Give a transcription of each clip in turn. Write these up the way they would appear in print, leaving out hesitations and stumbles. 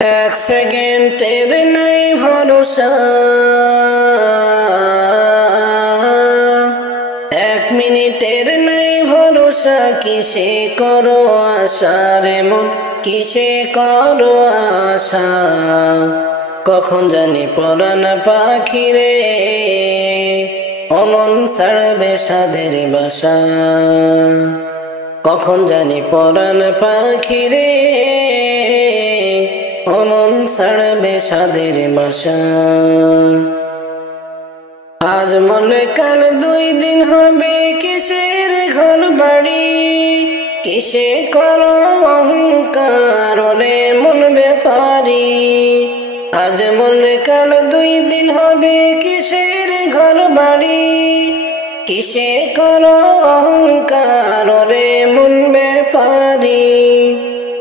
এক সেকেন্ডের নাই ভরসা, এক মিনিটের নাই ভরসা। কিসে করো আশা রে মন, কিসে করো আশা? কখন জানি পরাণ পাখি রে অমন ছাড়বে সাধের বাসা। কখন জানি পরাণ পাখি রে অমন ছাড়বে সাধের বাসা। আজ মনে কাল দুই দিন হবে, কিসের ঘর বাড়ি, কিসে করো অহংকার রে মন ব্যাপারি। আজ মনে কাল দুই দিন হবে, কিসের ঘর বাড়ি, কিসে করো অহংকার রে মন ব্যাপারি।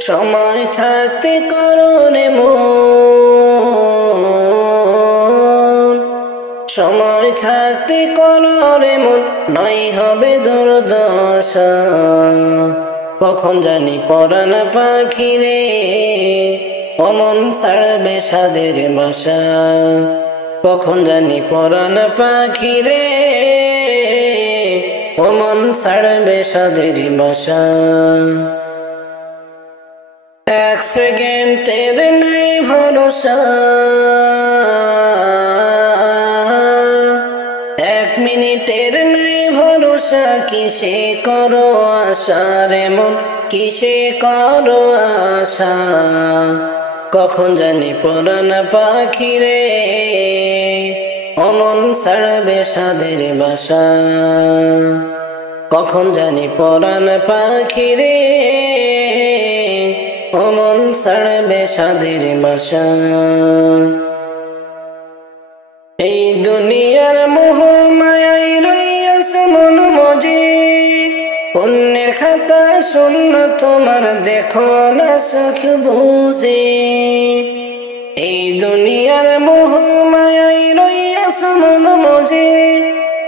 সময় থাকতে করো রে মন, সময় থাকতে করো রে মন, নয় হবে দুর্দশা। কখন জানি পরাণ পাখি রে অমন ছাড়বে সাধের বাসা। কখন জানি পরাণ পাখি রে অমন ছাড়বে সাধের বাসা। এক সেকেন্ডের নাই ভরসা, এক মিনিটের নাই ভরসা। কিসে করো আশা রে মন, কিসে করো আশা? কখন জানি পরাণ পাখি রে অমন ছাড়বে সাধের বাসা। কখন জানি পরাণ পাখি রে অমন ছাড়বে সাধের বাসা। এই দুনিয়ার মোহ মায়াই রইয়াছে মন মজে, পুণ্যের খাতা শূন্য তোমার দেখো না চোখ বুঝে। এই দুনিয়ার মোহ মায়াই রইয়াছে মন মজে,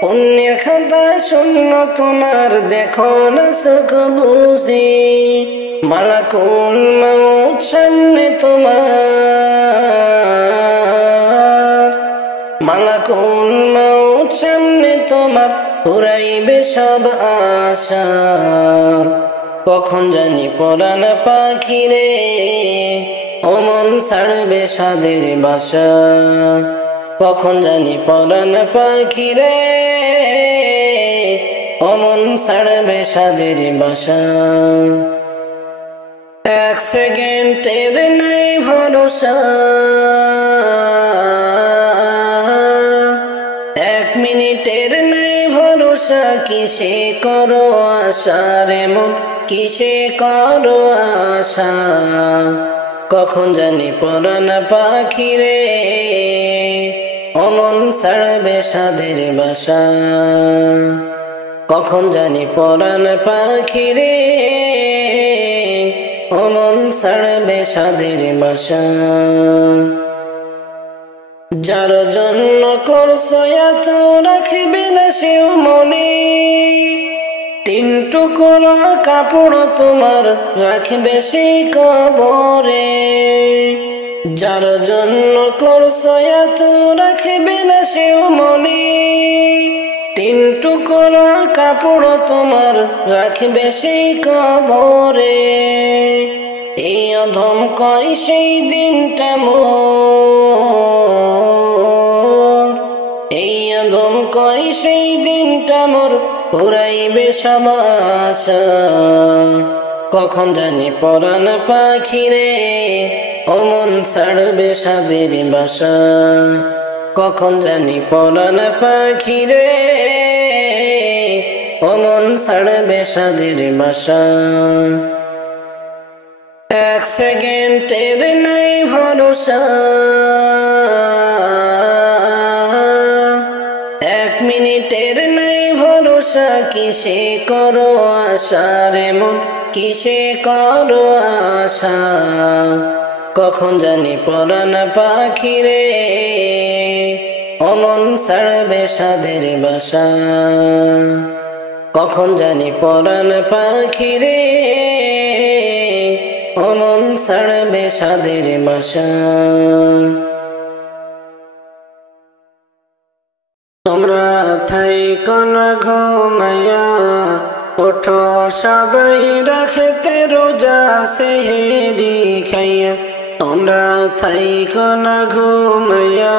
পুণ্যের খাতা শূন্য তোমার দেখো না চোখ বুঝে। মালাকুল মউত সামনে তোমার, মালাকুল মউত সামনে তোমার পুরাইবে সব আশা। কখন জানি পরাণ পাখি রে অমন ছাড়বে সাধের বাসা। কখন জানি পরাণ পাখি রে অমন ছাড়বে সাধের বাসা। এক সেকেন্ডের নাই ভরসা, এক মিনিটের নাই ভরসা। কিসে করো আশা রে মন, কিসে করো আশা? কখন জানি পরাণ পাখি রে অমন ছাড়বে সাধের বাসা। কখন জানি পরাণ পাখি রে অমন ছাড়বে সাধের বাসা। যার জন্য করছো এত রাখবে না সেও মনে, তিন টুকরা কাপড় তোমার রাখবে সেই কবরে। যার জন্য করছো এত রাখবে না সেও মনে, তিন টুকরা কাপড় তোমার রাখবে সেই কবরে। এই অধম কয় সেই দিনটা মোর, এই অধম কয় সেই দিনটা মোর পুরাইবে সব আশা। কখন জানি পরাণ পাখি রে অমন ছাড়বে সাধের বাসা। কখন জানি পরাণ পাখি রে অমন ছাড়বে সাধের বাসা। এক সেকেন্ডের নাই ভরসা, এক মিনিটের নাই ভরসা। কিসে করো আশা রে মন, কিসে করো আশা? কখন জানি পরাণ পাখি রে অমন ছাড়বে সাধের বাসা। কখন জানি পরাণ পাখি রে অমন ছাড়বে সাদের বাসা। তোমরা থাইকো না ঘুমাইয়া, ওঠো সবাই রাখতে রোজা সেহেরি খাইয়া। তোমরা থাইকো না ঘুমাইয়া,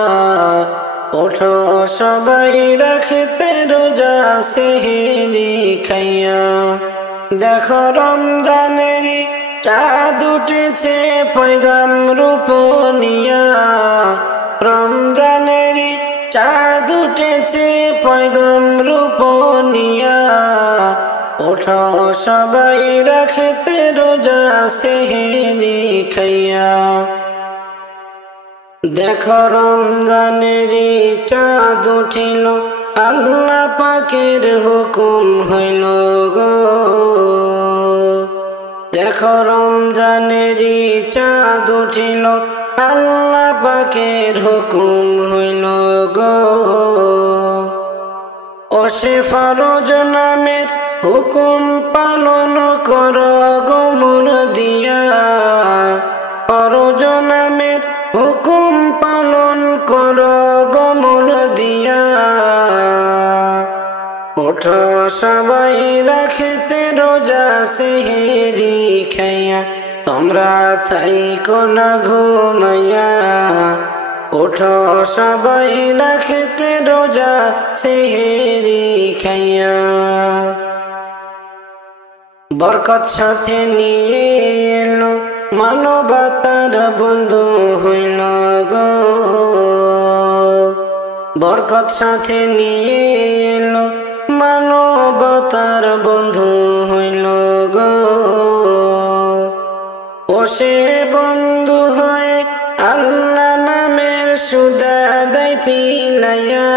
ওঠো সবাই রাখতে রোজা সেহেরি খাইয়া। দেখো রমজানেরই চাঁদ উঠেছে পয়গাম রূপ নিয়া, রমজানেরই চাঁদ উঠেছে পয়গাম রূপ নিয়া। ওঠো সবাই রাখতে রোজা সেহেরি খাইয়া। দেখো রমজানেরই চাঁদ উঠিল, আল্লাহ পাকের হুকুম হইল গো। দেখো রমজানেরই চাঁদ উঠিল, আল্লাহ পাকের হুকুম হইল গো। ও সে ফরজ নামের হুকুম পালন কর গো মন দিয়া, ফরজ নামের হুকুম পালন কর গো মন দিয়া। ওঠো সবাই রাখতে রোজা সেহেরি খাইয়া। তোমরা থাইকো না ঘুমাইয়া, ওঠো সবাই রাখতে রোজা সেহেরি খাইয়া। বরকত সাথে নিয়ে এলো, মানবতার বন্ধু হইল গো। বরকত সাথে নিয়ে এলো, মানবতার বন্ধু হইল গো। ও সে বন্ধু হয়ে আল্লাহ নামের সুদাদাই পিলাইয়া,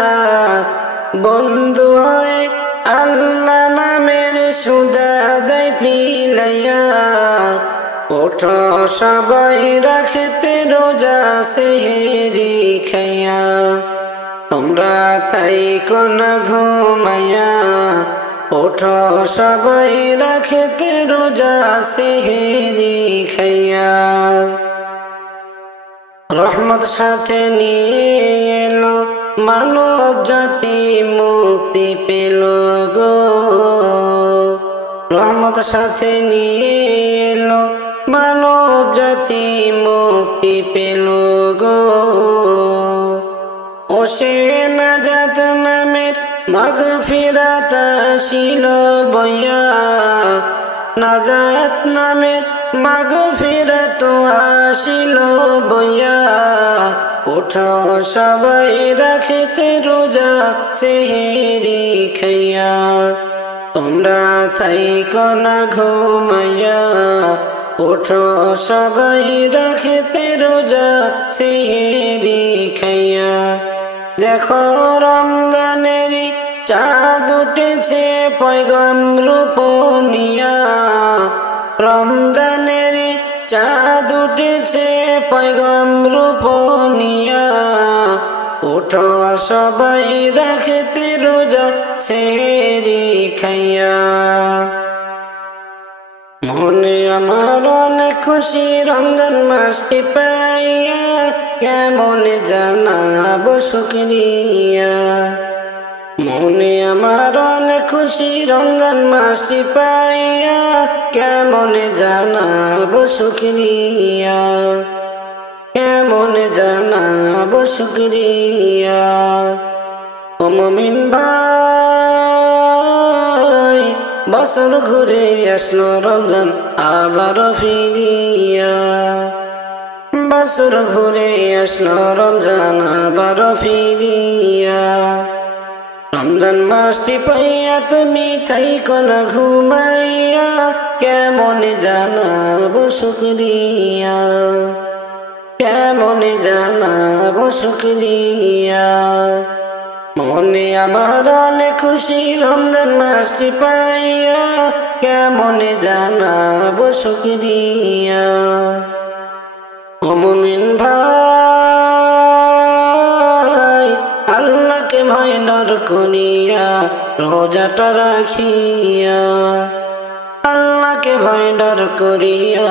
বন্ধু হয়ে আল্লাহ নামের সুদাদাই পিলাইয়া। ওঠো সবাই রাখতে রোজা সেহেরি খাইয়া। তোমরা থাইকো না ঘুমাইয়া, ওঠো সবাই রাখতে রোজা সেহেরি খাইয়া। রহমত সাথে নিয়ে এলো, মানব জাতি মুক্তি পেল গো। রহমত সাথে নিয়ে এলো, মানব জাতি মুক্তি পেল গো। ও সে নাজাত নামের মাগফিরাত আসিল বইয়া, নাজাত নামের মাগফিরাত আসিল বইয়া। ওঠো সবাই রাখতে রোজা সেহেরি খাইয়া। তোমরা থাইকো না ঘুমাইয়া, ওঠো সবাই রাখতে রোজা সেহেরি খাইয়া। দেখো রমজানেরই চাঁদ উঠেছে পয়গাম রূপ নিয়া, রমজানেরই চাঁদ উঠেছে পয়গাম রূপ নিয়া। ওঠো সবাই রাখতে রোজা সেহেরি খাইয়া। মনে আমার অনেক খুশি রমজান মাসটি পাইয়া, কেমন জানাবো শুকরিয়া। মনে আমার অনেক খুশি রমজান মাসটি পাইয়া, কেমন জানাবো শুকরিয়া, কেমন জানাবো শুকরিয়া। ও মুমিন ভাই, বছর ঘুরে আসলো রমজান আবার ফিরিয়া। বছর ঘুরে আসলো রমজান আবার ফিরিয়া। রমজান মাসটি পাইয়া তুমি থাইকো না ঘুমাইয়া, কেমন জানাবো শুকরিয়া, কেমন জানাবো শুকরিয়া। মনে আমার অনেক খুশি রমজান মাসটি পাইয়া, কেমন জানাবো শুকরিয়া। ও মুমিন ভাই, আল্লাহকে ভয় ডর করিয়া রোজাটা রাখিয়া, আল্লাহকে ভয় ডর করিয়া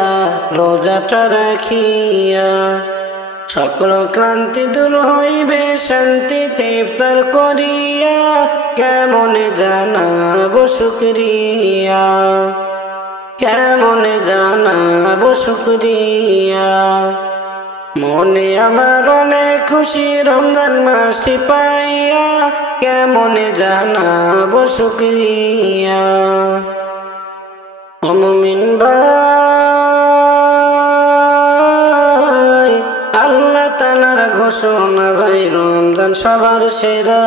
রোজাটা রাখিয়া সকল ক্লান্তি দূর হইবে শান্তিতে ইফতার করিয়া কেমনে জানাবো শুকরিয়া কেমনে জানাবো শুকরিয়া মনে আমার অনেক খুশি রমজান মাসটি পাইয়া কেমনে জানাবো শুকরিয়া ও মুমিন ভাই আল্লাহ তাআলার ঘোষণা ভাই রমজান সবার সেরা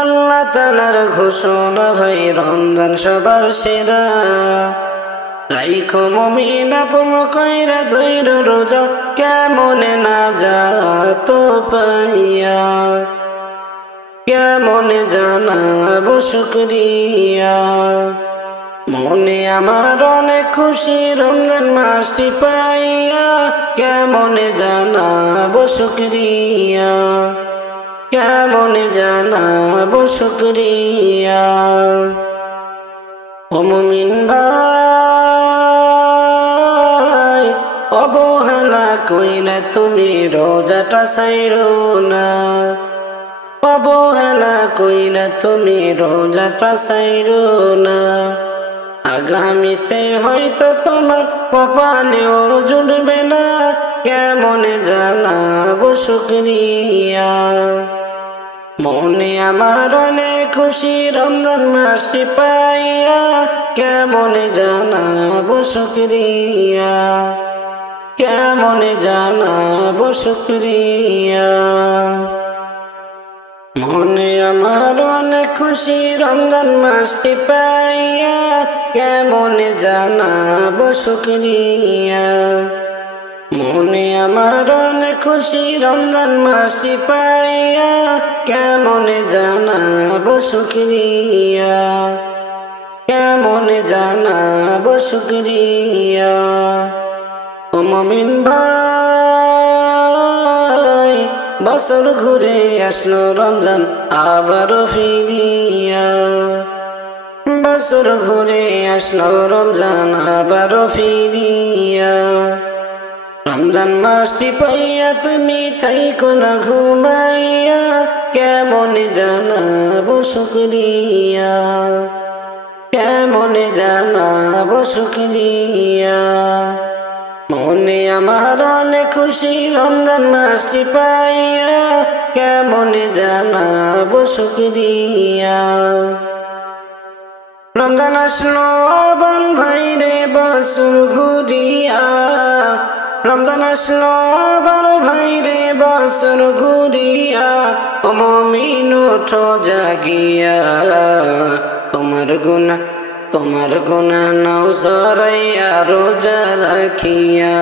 আল্লাহ তাআলার ঘোষণা ভাই রমজান সবার সেরা রাইখো মুমিন আপন কইরা ধৈর রোজা কেমনে না যাত পাইয়া কেমনে জানাবো শুকরিয়া মনে আমার অনেক খুশি রমজান মাসটি পাইয়া কেমনে জানাবো শুকরিয়া কেমনে জানাবো শুকরিয়া ও মুমিন ভাই অবহেলা কইরা তুমি রোজাটা ছাইরো না অবহেলা কইরা তুমি রোজাটা ছাইরো না আগামীতে হয়তো তোমার কপালেও জুটবে না কেমনে জানাবো শুকরিয়া মনে আমার অনেক খুশি রমজান মাসটি পাইয়া কেমনে জানাবো শুকরিয়া কেমনে জানাবো শুকরিয়া মনে আমার অনেক খুশি রমজান মাসটি পাইয়া কেমনে জানাবো শুকরিয়া মনে আমার অনেক খুশি রমজান মাসটি পাইয়া কেমনে জানাবো শুকরিয়া কেমনে জানাবো শুকরিয়া ও মুমিন ভাই বছর ঘুরে আসলো রমজান আবারও ফিরিয়া বছর ঘুরে আসলো রমজান আবারও ফিরিয়া রমজান মাসটি পাইয়া তুমি থাইকো না ঘুমাইয়া কেমনে জানাবো শুকরিয়া কেমনে জানাবো শুকরিয়া মনে আমার অনেক খুশি রমজান মাসটি পাইয়া কেমনে জানাবো শুকরিয়া রমজান আসলো বল ভাই রে বছর ঘুরিয়া রমজান আসলো বল ভাই রে বছর ঘুরিয়া ও মুমিন ওঠো জাগিয়া তোমার গুনাহ নাও সরাইয়া রোজা রাখিয়া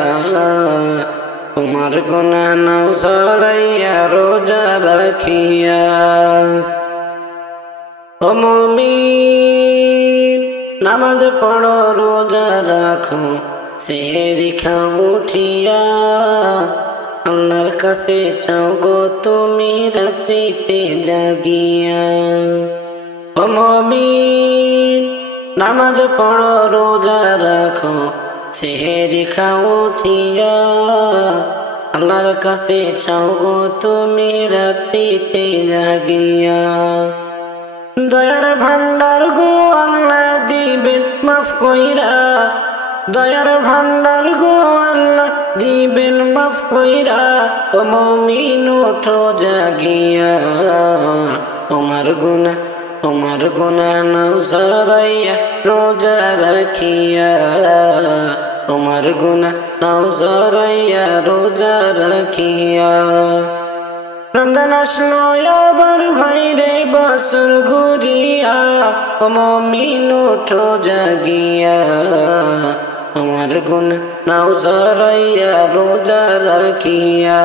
তোমার গুনাহ নাও সরাইয়া রোজা রাখিয়া ও মুমিন নামাজ পড়ো রোজা রাখো সেহরি খাও উঠিয়া আল্লাহর কাছে চাও গো তুমি রাত্রিতে জাগিয়া ও মুমিন নামাজ পড়ো রোজা রাখো সেহরি খাও উঠিয়া আল্লাহর কাছে চাও গো তুমি রাত্রিতে জাগিয়া দয়ার ভান্ডার গো আল্লাহ দিবেন মাফ কইরা দয়ার ভান্ডার গো আল্লাহ দিবেন মাফ কইরা ও মুমিন ওঠো জাগিয়া তোমার গুনাহ নাও সরাইয়া রোজা রাখিয়া তোমার গুনাহ নাও সরাইয়া রোজা রাখিয়া রমজান আসলো আবার ভাই রে বছর ঘুরিয়া ও মুমিন ওঠো জাগিয়া তোমার গুনাহ নাও সরাইয়া রোজা রাখিয়া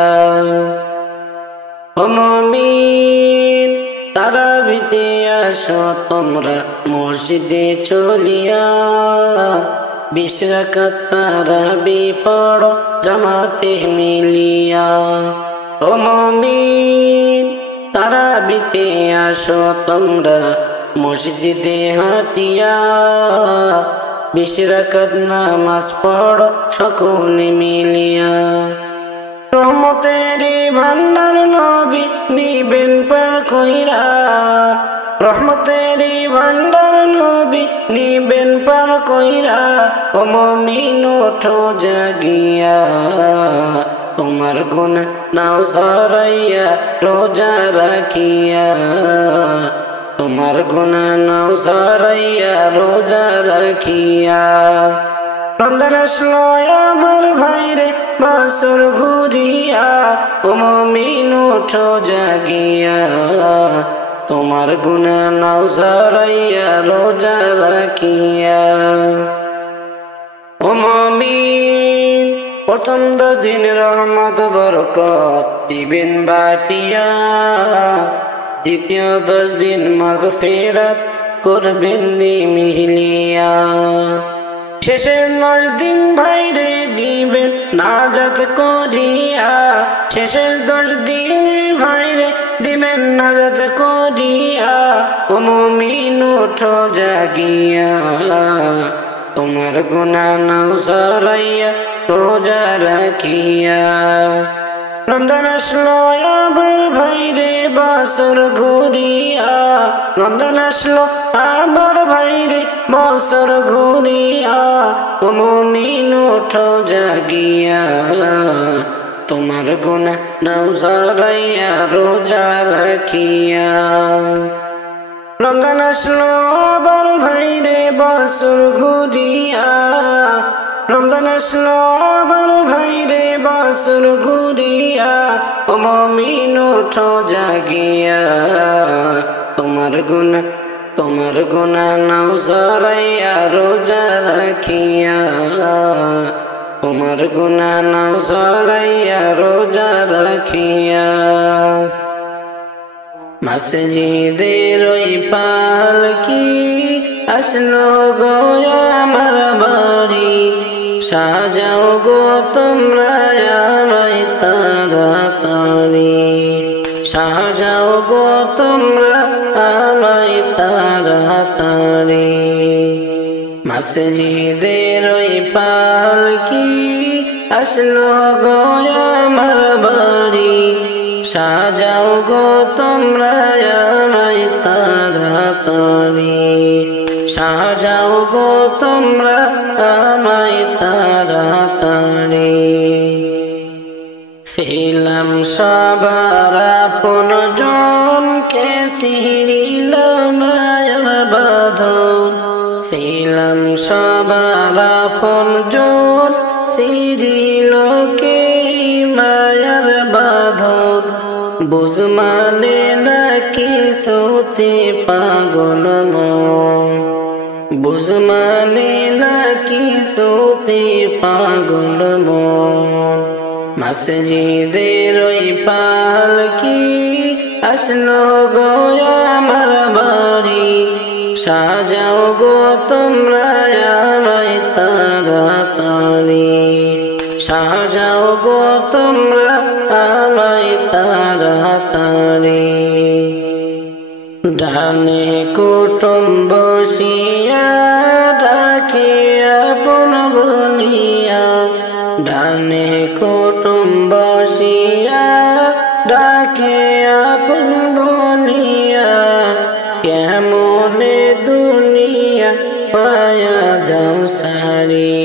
ও মুমিন তারাবিতে আসো তোমরা মসজিদে চলিয়া 20 রাকাত তারাবি পড়ো জামাতে মিলিয়া ও মুমিন তারাবিতে আসো তোমরা মসজিদে হাঁটিয়া 20 রাকাত নামাজ পড়ো সকলে মিলিয়া। রহমতেরই ভান্ডার নবী নিবেন পার কইরা, রহমতেরই ভান্ডার নবী নিবেন পার কইরা। ও মুমিন ওঠো জাগিয়া, তোমার গুনাহ নাও সরাইয়া রোজা রাখিয়া, তোমার গুনাহ নাও সরাইয়া রোজা রাখিয়া। রমজান আসলো আমার ভাইরে বছর ঘুরিয়া, ও মুমিন ওঠো জাগিয়া, তোমার গুনাহ নাও সরাইয়া রোজা রাখিয়া। ও মুমিন প্রথম 10 দিন রহমত বরকত দিবেন বাটিয়া, দ্বিতীয় 10 দিন মাগফিরাত করবেন মিহিলিয়া। শেষের 9 দিন ভাইরে দিবেন নাজাত করিয়া, শেষের 10 দিন ভাইরে দিবেন নাজাত করিয়া। ও মুমিন ওঠো জাগিয়া, তোমার গুনাহ নাও সরাইয়া রোজা রাখিয়া। রমজান আসলো আবার ভাইরে বছর ঘুরিয়া, রমজান আসলো আবার ভাইরে বছর ঘুরিয়া। ও মুমিন ওঠো জাগিয়া, তোমার গুনাহ নাও সরাইয়া রোজা রাখিয়া। রমজান আসলো আবার ভাইরে বছর ঘুরিয়া, রমজান আসলো আবার ভাইরে বছর ঘুরিয়া। ও মুমিন ওঠো জাগিয়া, তোমার গুনাহ নাও সরাইয়া রোজা রাখিয়া, তোমার গুনাহ নাও সরাইয়া রোজা রাখিয়া। মসজিদের ওই পালকি আসলো গো আমার বাড়ি, সাজাও গো তোমরা আমায় তাড়াতাড়ি, সাজাও গো তোমরা আমায় তাড়াতাড়ি। মসজিদের ওই পালকি আসলো গো আমার বাড়ি, সাজাও গো তোমরা আমায় তাড়াতাড়ি, সাজাও গো তোমরা আমায় তাড়াতাড়ি। ছিলাম সবার আপন জন, কে ছিঁড়িল মায়ার বাঁধন, ছিলাম সবার আপন জন, ছিঁড়িল কে মায়ার বাঁধন। বুঝ মানে না কিছুতে পাগল মন, বুঝ মানে না কিছুতে পাগল মন। মসজিদের ওই পালকি আসলো গো আমার বাড়ি, সাজাও গো তোমরা আমায় তাড়াতাড়ি, সাজাও গো তোমরা আমায় তাড়াতাড়ি। ডানে কুটুম বসিয়া ডাকে আপন বলিয়া, ডানে কুটুম বসিয়া ডাকে আপন বলিয়া। কেমনে দুনিয়া পায়া যাও সারি,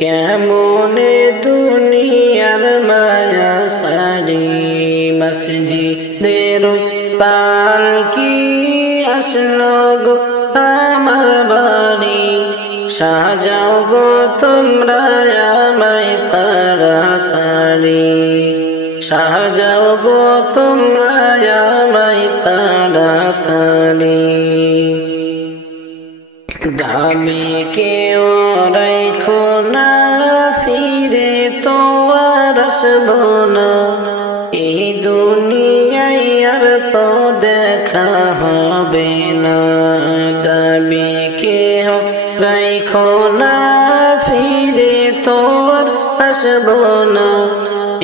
কেমনে দুনিয়ার মায়া সারি। মসজিদের পালকি আসলো গো আমার বাড়ি, সাজাও গো তোমরা আমায় তাড়াতাড়ি, সাজাও গো তোমরা আমায় তাড়াতাড়ি। দামি কেউ রাইখো না, ফিরে তো আর আসবো না, এই দুনিয়ায় আর তো দেখা হবে না। দামি কেউ রাইখো না, ফিরে তো আর আসবো না,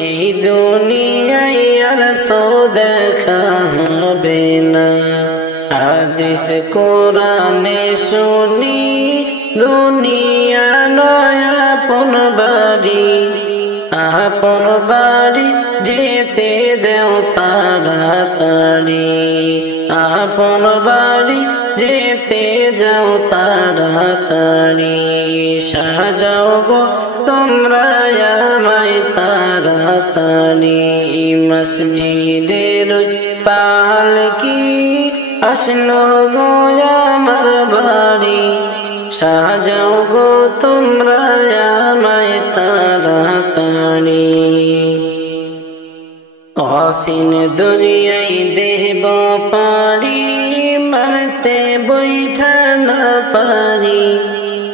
এই দুনিয়ায় আর তো দেখা হবে না। হাদিস কোরআনে শুনি দুনিয়া আপন বাড়ি যেতে দেও তাড়াতাড়ি আপন বাড়ি যেতে যাও তাড়াতাড়ি সাজাও গো তোমরা আমায় তাড়াতাড়ি মসজিদের পালকি আসলো গো আমার বাড়ি সাজাও গো তোমরা আমায় তাড়াতাড়ি অসীন দুনিয়ায় দেব পারি মারতে বৈঠা না পারি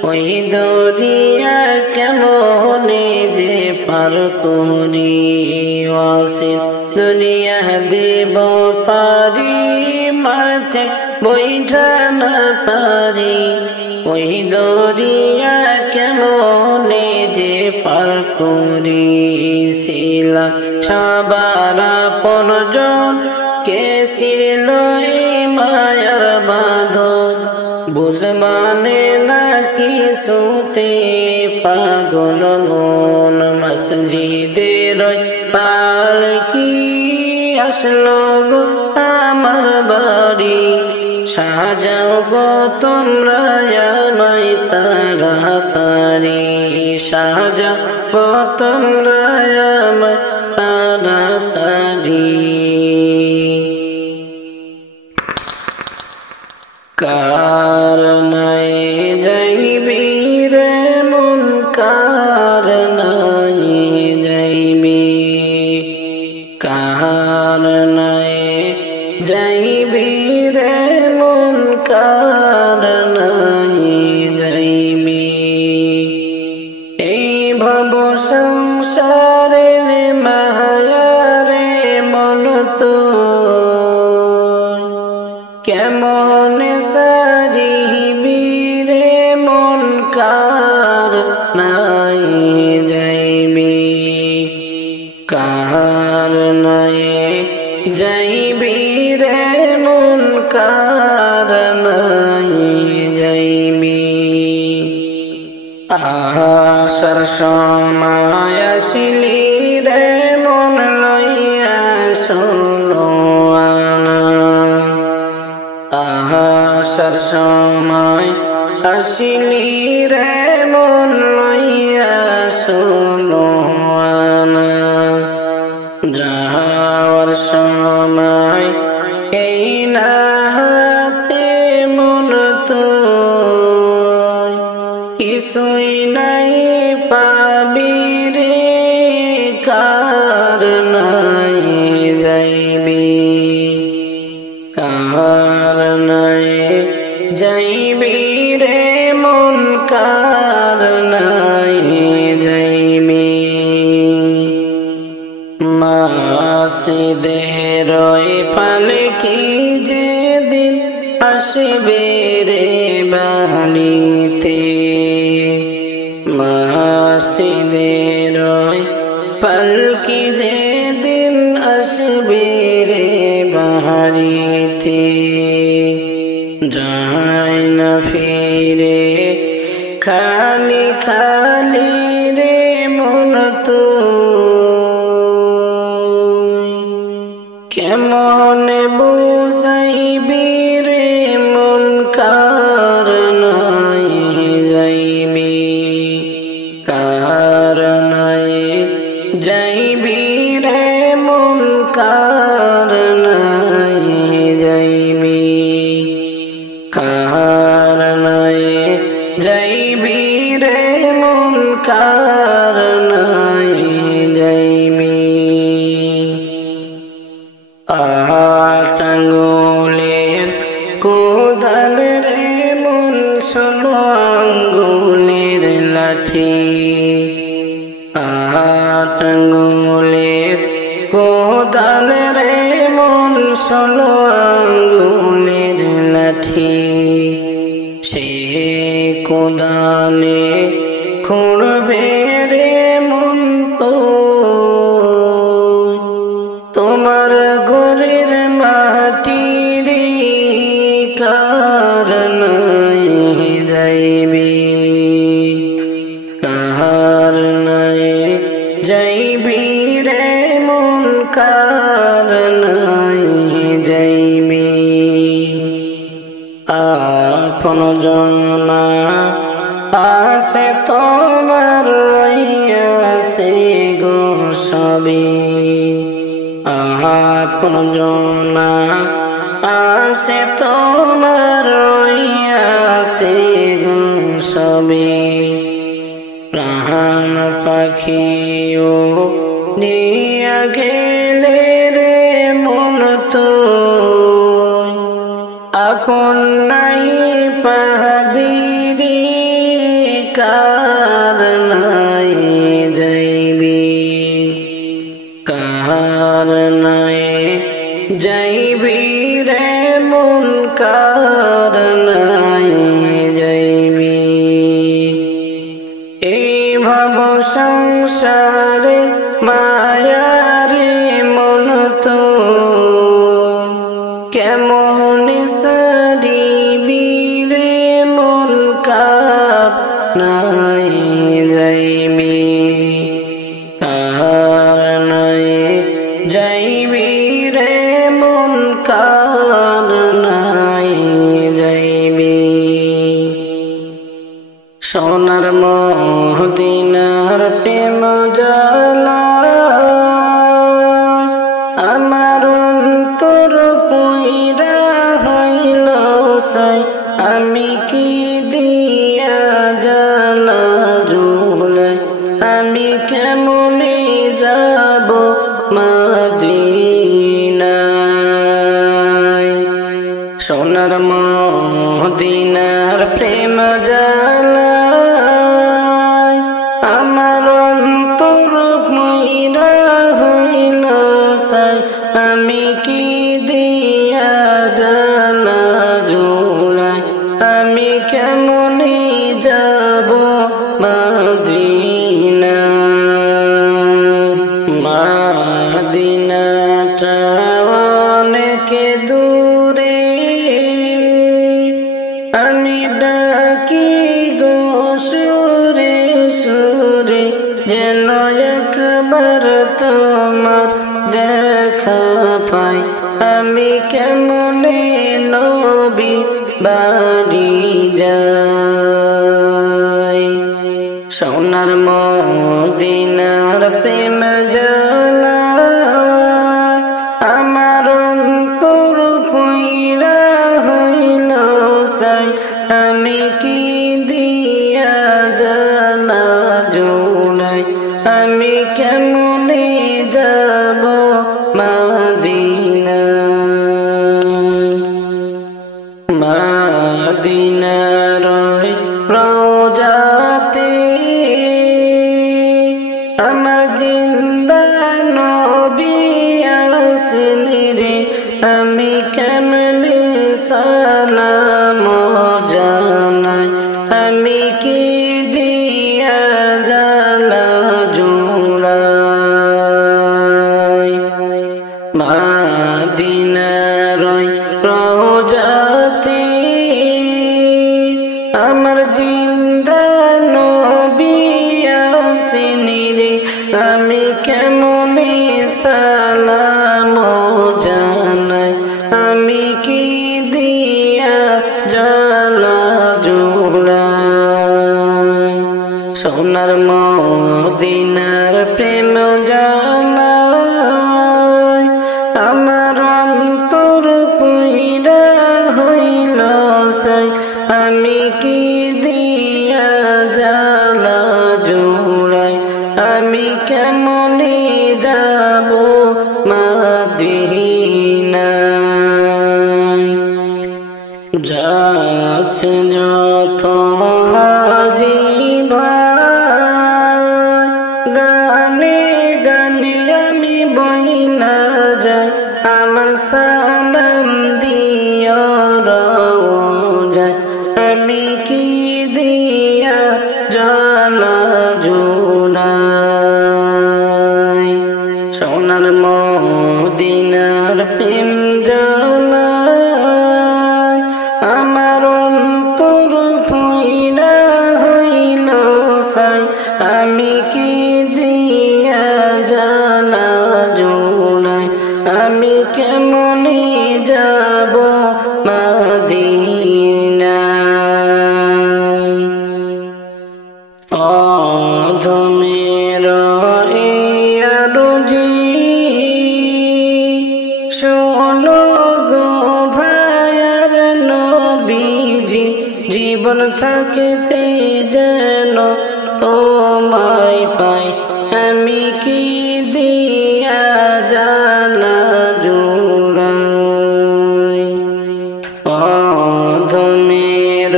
ওই দরিয়া কেমনে যে পার করি অসীন দুনিয়া দেব পারি মারতে বৈঠা না পারি ওই দরিয়া কেমনে যে পার করি শিলা সাবারা পনজন কে ছিড়ল মায়ার বাঁধন বুঝমানে না কিছুতে পাগল মন মসজিদের পালকি আসলো গো আমার বাড়ি সাজাও গো তোমরা আমায় তাড়াতাড়ি সাজাও গো তোমরা আমায় তাড়াতাড়ি কার নাই যাইবি রে মন কার নাই যাইবি কার নাই যাইবি রে মন কার নাই যাইবি এই ভব সংসারের মায়ারে মন তো কেমন সারিবি রে মন কার নাই যাইবি কার নাই যাইবি রে মন কার নাই যাইবি আশার সময় আসিলি রে মন লইয়া শোনো আশার সময় আসিলি রে মন লইয়া শোনো যাওয়ার সময় এই না হাতে মন তো কিছুই নাই পাবি রে কার নাই যাইবি কার নাই যাইবি রে মন কার নাই যাইবি মাসিদের পালকি যেদিন আসবে রে বাড়িতে মাসিদের পালকি যেদিন আসবে রে বাড়িতে যায় না ফিরে খালি খালি রে মন তো কেমন বুঝাইবি রে মন কার নাই যাইবি কার নাই যাইবি রে মন কার নাই যাইবি কার নাই যাইবি রে মন কার নাই যাইবি আটাঙ্গুলের কোদাল রে মন 16 আঙ্গুলের লাঠি আটাঙ্গুলের কোদাল রে মন 16 আঙ্গুলের লাঠি সে কোদালে খুঁড়বে রে মন তো তোমার ঘরের মাটি রে কার নাই যাইবি কার নাই যাইবি কারণাই যাইবি আপন জনা আছে তোমার রইয়াছে গো সবই আপন জনা আছে তোমার রইয়াছে গো সবই প্রাণ পাখিও নিয়া গেলে রে মন তো আপন নাই পাবি রে কার নাই যাইবি কার নাই যাইবি রে মন কার নাই যাইবি এই ভাব সংসারে মায়ারে মন তো কেমন সারিবি রে মন কার নাই যাইবি কার নাই যাইবি রে মন কার নাই যাইবি সোনার মদিনার প্রেম জ্বালা আমার অন্তর পুইরা হইল সাই আমি কি দিয়া জ্বালা জুলাই আমি কেমনে যাব মদিনায় সোনার মদিনার প্রেম জ্বালা আমার অন্তর পুইরা হইল সাই আমি কি দিয়া জ্বালা জুলাই আমি কেমনে যাব মদিনা মদিনাটা অনেক দূরে আমি ডাকি গো সুরে সুরে যেন একবার তোমার দেখা পাই আমি কেমনে নবী বাড়ি যাই সোনার মদিনার প্রেম জ্বালা আমার অন্তর পুইরা হইল সাই আমি কি দিয়া জ্বালা জুলাই আমি কেমনে যাব মদিনা মদিনার রওজাতে আমার জিন্দা নবী আছেন রে আমি কেমনে সালাম জানাই আমি কি দিয়া জ্বালা জুড়াই মদিনার রওজাতে আমার জিন্দা নবী আছেন রে আমি কেমনে সালাম জানাই আমি কি দিয়া জ্বালা জুড়াই সোনার মদিনার প্রেম জানাই আমার অন্তর পুইরা হইল সাই আমি কি দিয়া জ্বালা জুড়াই আমি কেমনে যাব মদিনায় যাচ্ছে যত হাজি ভাই গানে গানে আমি বইলা যাই আমার সালাম দিও রওজায় আমি কি দিয়া জ্বালা জুড়াই সোনার মদিনার প্রেম জ্বালাই আমার অন্তর পুইরা হইল সাই আমি কি দিয়া জ্বালা জুড়াই আমি কেমনে যাব মদিনা অধমের আরজি শোনো গো ভাইয়ার নবীজি জীবন থাকতে যেন তোমায় পাই আমি কি দিয়া জানা জুড়াই অধমের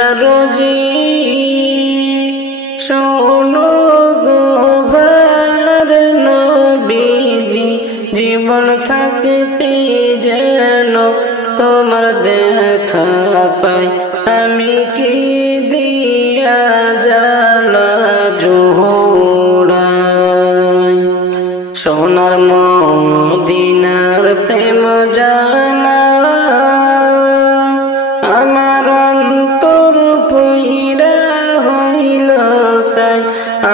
আরজি শোনো গো ভাইয়ার নবীজি জীবন থাকতে যেন তোমার দেখা পাই আমি কি দিয়া জালা জোড়াই সোনার মদিনার প্রেম জানা আমার অন্তর পইরা হইল সাই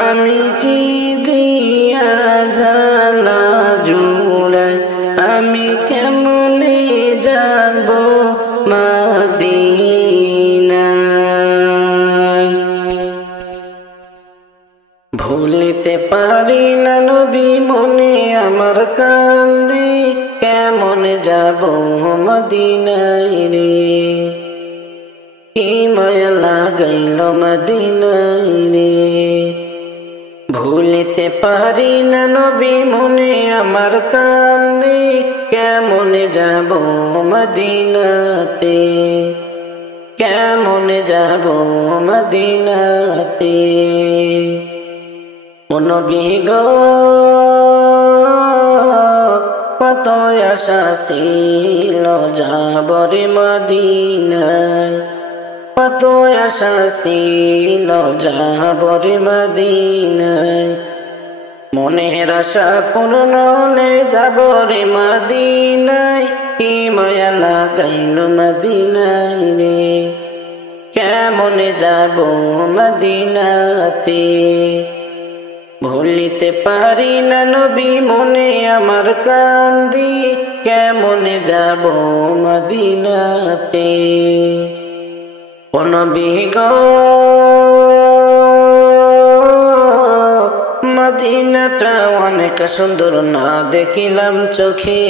আমি কি দিয়া জালা জোড়াই আমি কেমনে যাব মদিনা ভুলিতে পারি না নবী মনে আমার কান্দে কেমন যাব মদিনায় রে কি মায়া লাগাইল মদিনায় রে ভুলিতে পারি না নবী মনে আমার কান্দে কেমন যাব মদিনাতে কেমন যাব মদিনাতে ও নবী গো কত আশা ছিল যাবর মদিনায় কত আশা ছিল যাবর মদিনায় মনের আশা পূর্ণ হলে যাবর মদিনায় কি মায়া লাগাইল মদিনায় রে কেমন যাব মদিনাতে ভুলিতে পারি না নবী মনে আমার কান্দি কেমন যাব মদিনাতে ও নবী গো মদিনাটা অনেক সুন্দর না দেখিলাম চোখে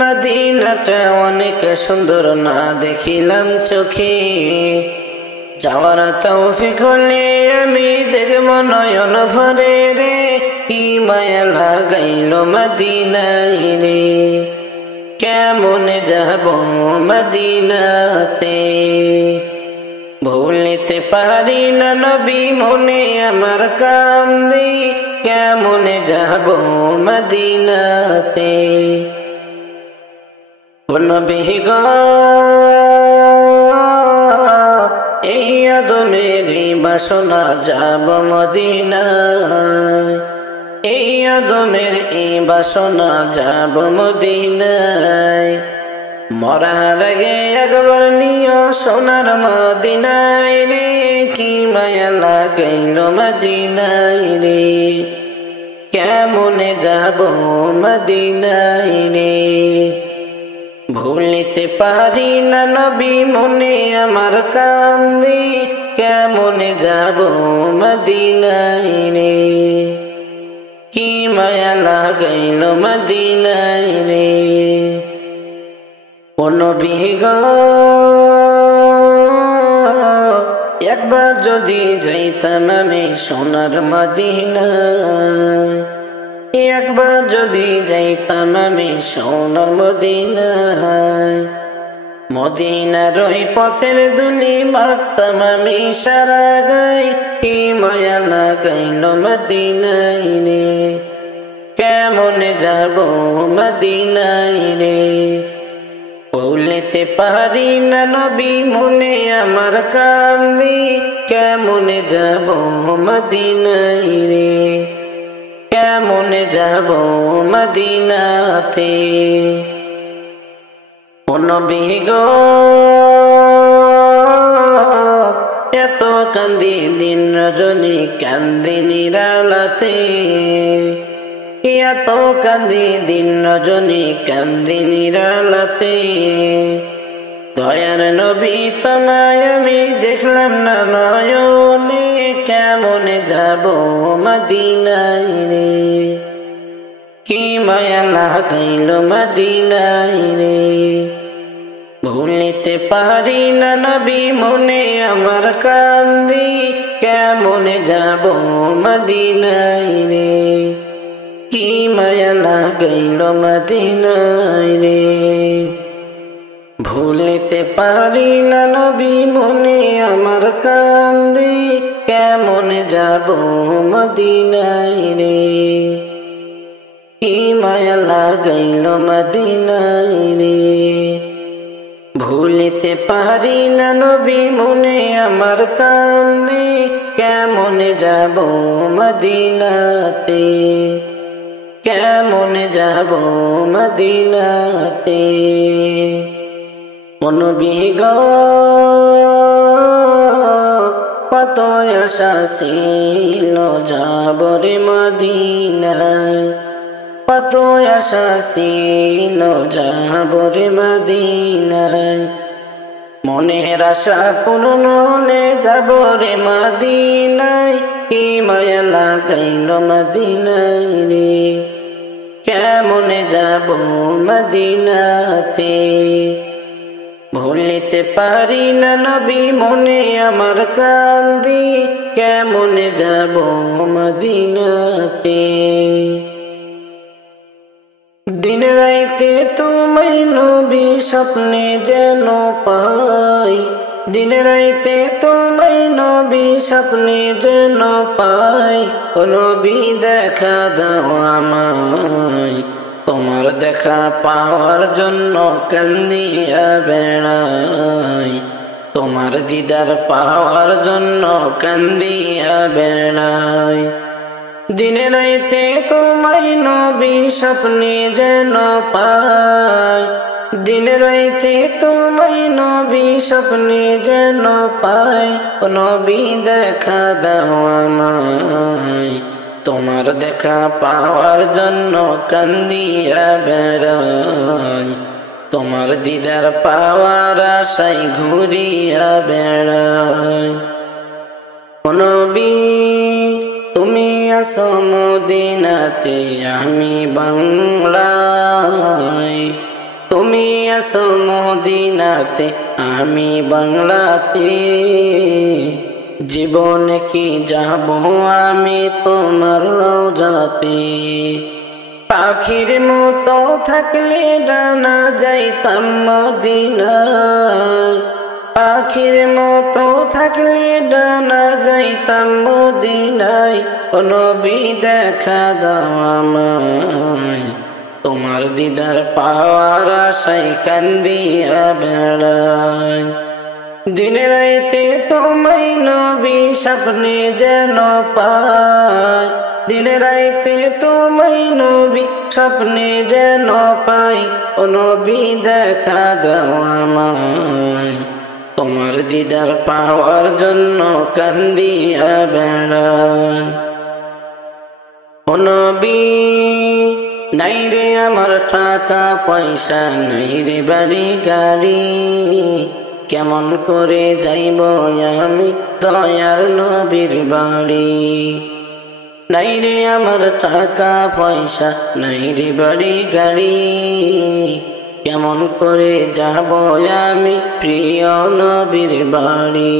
মদিনাটা অনেক সুন্দর না দেখিলাম চোখে যাওয়ার তৌফিক হলে আমি দেখব নয়ন ভরে রে কি মায়া লাগাইল মদিনায় রে কেমন যাব মদিনাতে ভুলিতে পারি না নবী মনে আমার কান্দি কেমন যাব মদিনাতে ও নবী গো এই আদমের বাসনা যাব মদিনায় এই আদমের এই বাসনা যাব মদিনায় মরার আগে একবার নিও সোনার মদিনায় রে কি মায়া লাগাইল মদিনায় রে কেমন যাব মদিনায় রে ভুলিতে পারি না নবী মনে আমার কান্দি কেমন যাব মদিনায় রে কি মায়া লাগাইল মদিনায় রে ও নবী গো একবার যদি যাইতাম আমি সোনার মদিনায় একবার যদি যাইতাম আমি সোনার মদিনায় মদিনার ওই পথের দুলি মাখতাম আমি সারা গাই কি মায়া লাগাইল মদিনায় রে কেমন যাব মদিনায় রে ভুলিতে পারি না নবী মনে আমার কান্দি কেমন যাব মদিনায় রে কেমন যাব মদিনাতে ও নবী গো এত কান্দি দিন রজনী কান্দি নিরালাতে এত কান্দি দিন রজনী কান্দি নিরালাতে। দয়ার নবী তোমায় আমি দেখলাম না নয়নে, কেমনে যাব মদিনায় রে। কি মায়া লাগাইল মদিনায় রে। ভুলিতে পারি না নবী মনে আমার কান্দি, কেমনে যাব মদিনায় রে। কি মায়া লাগাইল মদিনায় রে। ভুলিতে পারি না নবী মনে আমার কান্দি, কেমনে যাব মদিনায় রে। কি মায়া লাগাইল মদিনায় রে। ভুলিতে পারি না নবী মনে আমার কান্দি, কেমনে যাব মদিনাতে। কেমনে যাব মদিনাতে। নবী গো কত আশা ছিল যাব রে মদিনায়, কত আশা ছিল যাব রে মদিনায়। মনের আশা পূর্ণ হলে যাব রে মদিনায়। কি মায়া লাগাইল মদিনায় রে। কেমনে যাব মদিনাতে। ভুলিতে পারি না নবী মনে আমার কান্দি, কেমনে যাব মদিনাতে। দিন রাইতে তোমায় নবী স্বপ্নে যেন পাই, দিন রাইতে তোমায় নবী স্বপ্নে যেন পাই। ও নবী দেখা দাও আমায়, তোমার দেখা পাওয়ার জন্য কান্দিয়া বেড়াই। তোমার দিদার পাওয়ার জন্য কান্দিয়া বেড়াই। দিন রাইতে তোমায় নবী স্বপ্নে যেন পাই, দিন রাইতে তোমায় নবী স্বপ্নে যেন পাই। ও নবী দেখা দাও আমায়, তোমার দেখা পাওয়ার জন্য কান্দিয়া বেড়াই। তোমার দিদার পাওয়ার আশায় ঘুরিয়া বেড়াই। ও নবী তুমি আসো মদিনাতে আমি বাংলায়, তুমি আসো মদিনাতে আমি বাংলাতে। জীবনে কি যাব আমি তোমার রওজাতে। পাখির মতো থাকলে ডানা যাইতাম মদিনায়, পাখির মতো থাকলে ডানা যাইতাম মদিনায়। ও নবী দেখা দাও আমায়, তোমার দিদার পাওয়ার আশায় কান্দিয়া বেড়াই। দিন রাইতে তোমায় নবী স্বপ্নে যেন পাই, দিন রাইতে তোমায় নবী স্বপ্নে যেন পাই। ও নবী দেখা দাও আমায়, তোমার দিদার পাওয়ার জন্য কান্দিয়া বেড়াই। ও নবী নাই রে আমার টাকা পয়সা, নাই রে বাড়ি গাড়ি, কেমন করে যাইব আমি দয়ার নবীর বাড়ি। নাই রে আমার টাকা পয়সা, নাই রে বাড়ি গাড়ি, কেমন করে যাব আমি প্রিয় নবীর বাড়ি।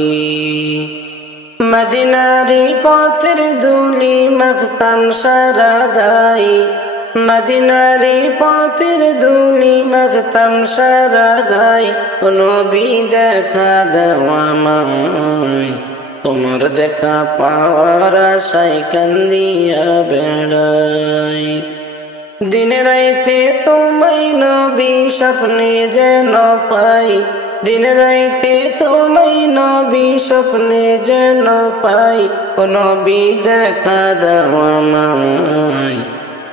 মদিনারি পথের ধুলি মাখতাম সারা গায়ে, মদিনারি পথের ধুলি মাখতাম সারা গায়ে। ও নবী দেখা দাও আমায়, তোমার দেখা পাওয়ার আশায় কান্দিয়া বেড়াই। দিন রাইতে তোমায় নবী স্বপ্নে যেন পাই, দিন রাইতে তোমায় নবী স্বপ্নে যেন পাই। ও নবী দেখা দাও আমায়,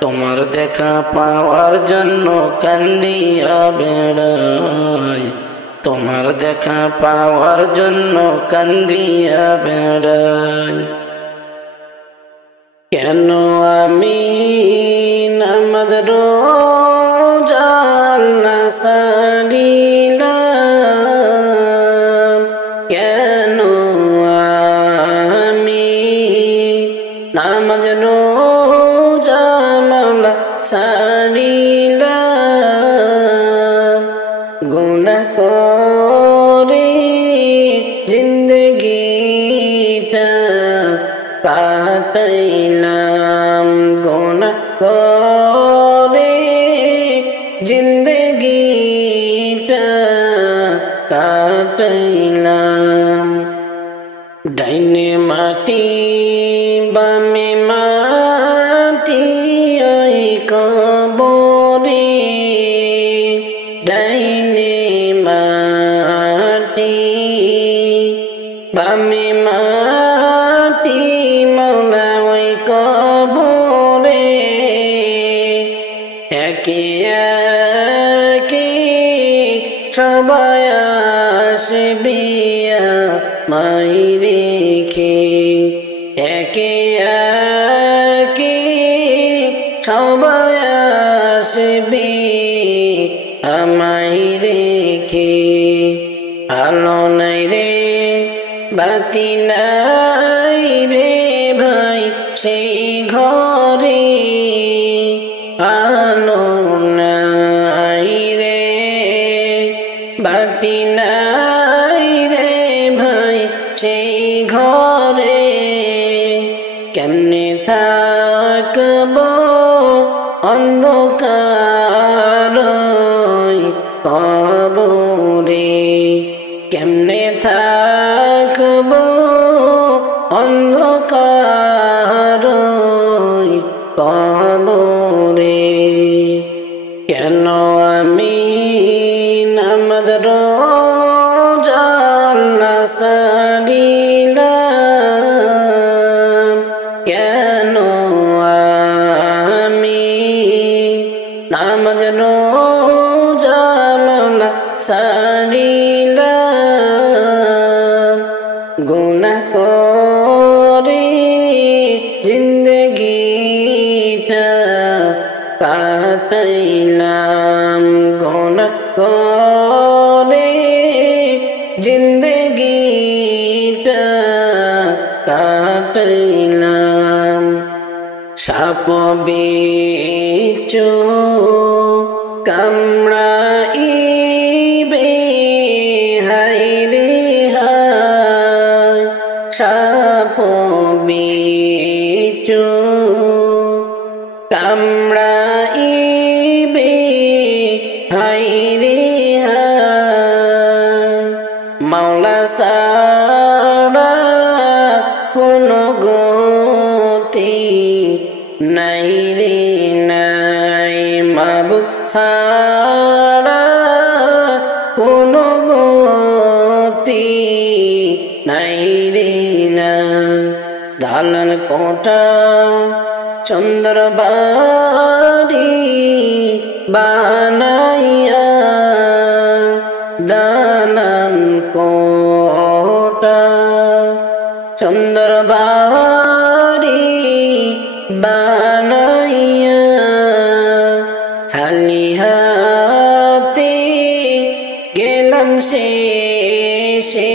তোমার দেখা পাওয়ার জন্য কান্দিয়া বেড়াই। তোমার দেখা পাওয়ার জন্য কান্দিয়া বেড়াই। কেন আমি রোজা না সারিলাম কেন আমি নামাজ রোজা মাওলা সারিলাম গুনাহ করে জিন্দগিটা কাটাইলাম গুনাহ করে জিন্দগিটা কাটাইলাম ডাইনে মাটি বামে মাটি ওই কবরে ডাইনে মাটি বামে মাটি মাওলা ওই কবরে একে একে সবাই আসবে মাই রেখে একে একে সবাই আসবে আমায় রেখে আলো নাই রে বাতি নাই রে ভাই সেই ঘরে আলো নাই রে বাতি নাই রে ভাই সেই ঘরে কেমনে থাকব অন্ধকার কবরে কেমনে থাকব অন্ধকার কবরে কেন আমি নামাজ রোজা না সারিলাম কেন আমি নামাজ রোজা মাওলা সারিলাম গুনাহ করে জিন্দগিটা কাটাইলাম গুনাহ করে জিন্দগিটা কাটাইলাম সাপ বিচ্ছু কামড়াইবে হায় রে হায় সাপ বিচ্ছু কামড়াইবে হায় রে হায় মাওলা সারা কোনো গতি নাই রে নাই মাবুদ ছাড়া কোনো গতি নাই রে নাই দালান কোটা চন্দ্র বাড়ি বানাইয়া দালান কোটা চন্দ্র বাড়ি বানাইয়া খালি হাতে গেলাম শেষে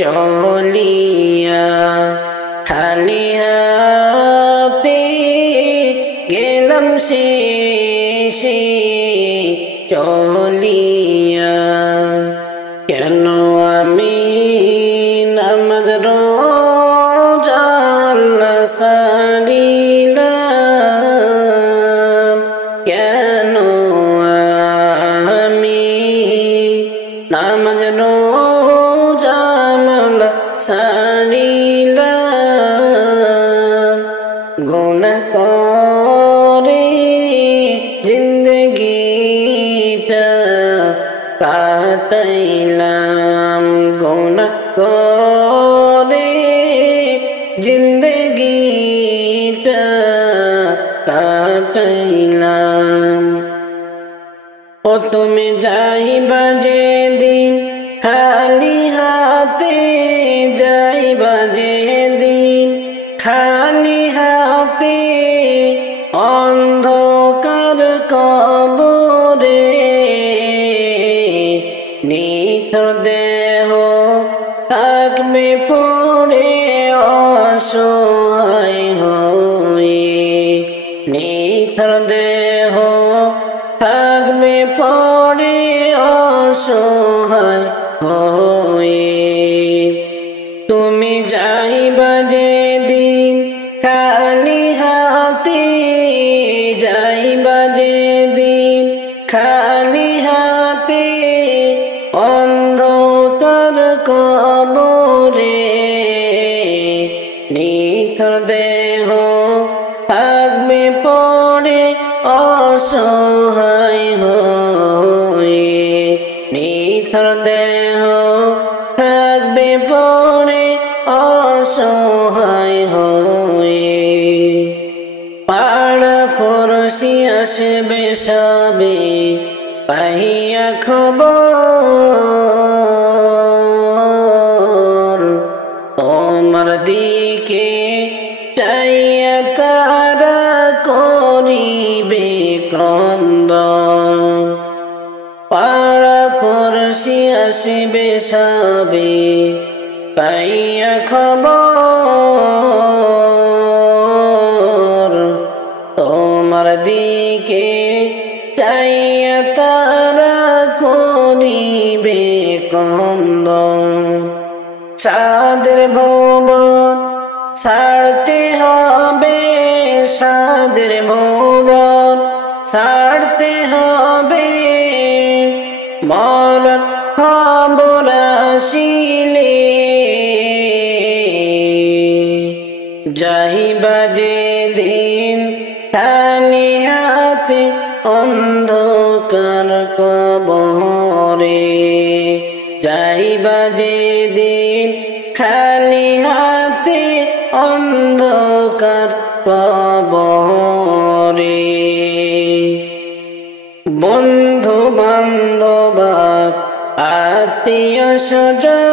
চলিয়া খালি হাতে গেলাম শেষে চলিয়া কেন আমি নামাজ রোজা না সারিলাম কেন আমি নামাজ রোজা মাওলা সারিলাম গুনাহ করে জিন্দগিটা কাটাইলাম গুনাহ করে জিন্দগিটা কাটাইলাম ও তুমি যাইবা যেদিন খালি হাতে যাইবা যেদিন খালি হাতে অসহায় হয়ে নিথর দেহ থাকবে পড়ে অসহায় হয়ে। তুমি যাইবা যেদিন খালি হাতে, যাইবা যেদিন খালি হাতে, অন্ধকার কবরে নিথর দেহ থাকবে পড়ে অসহায় হয়ে নিথর দেহ থাকবে পড়ে অসহায় হয়ে। পাড়া পড়শি আসবে সবে পাহিয়া খবর, তোমার দিকে চাইয়া তারা করিবে ক্রন্দন। পাড়া পড়শি আসবে সবে পাইয়া খবর, তোমার দিকে চাইয়া তারা করিবে ক্রন্দন। সাদের ভুবন ছাড়তে হবে, সাদের ভুবন ছাড়তে হবে, মরণ খবর আসিলে যাইবা যেদিন খালি হাতে অন্ধকার কবরে, যাইবা যেদিন খালি হাতে অন্ধকার কবরে। বন্ধু বান্ধব আত্মীয় স্বজন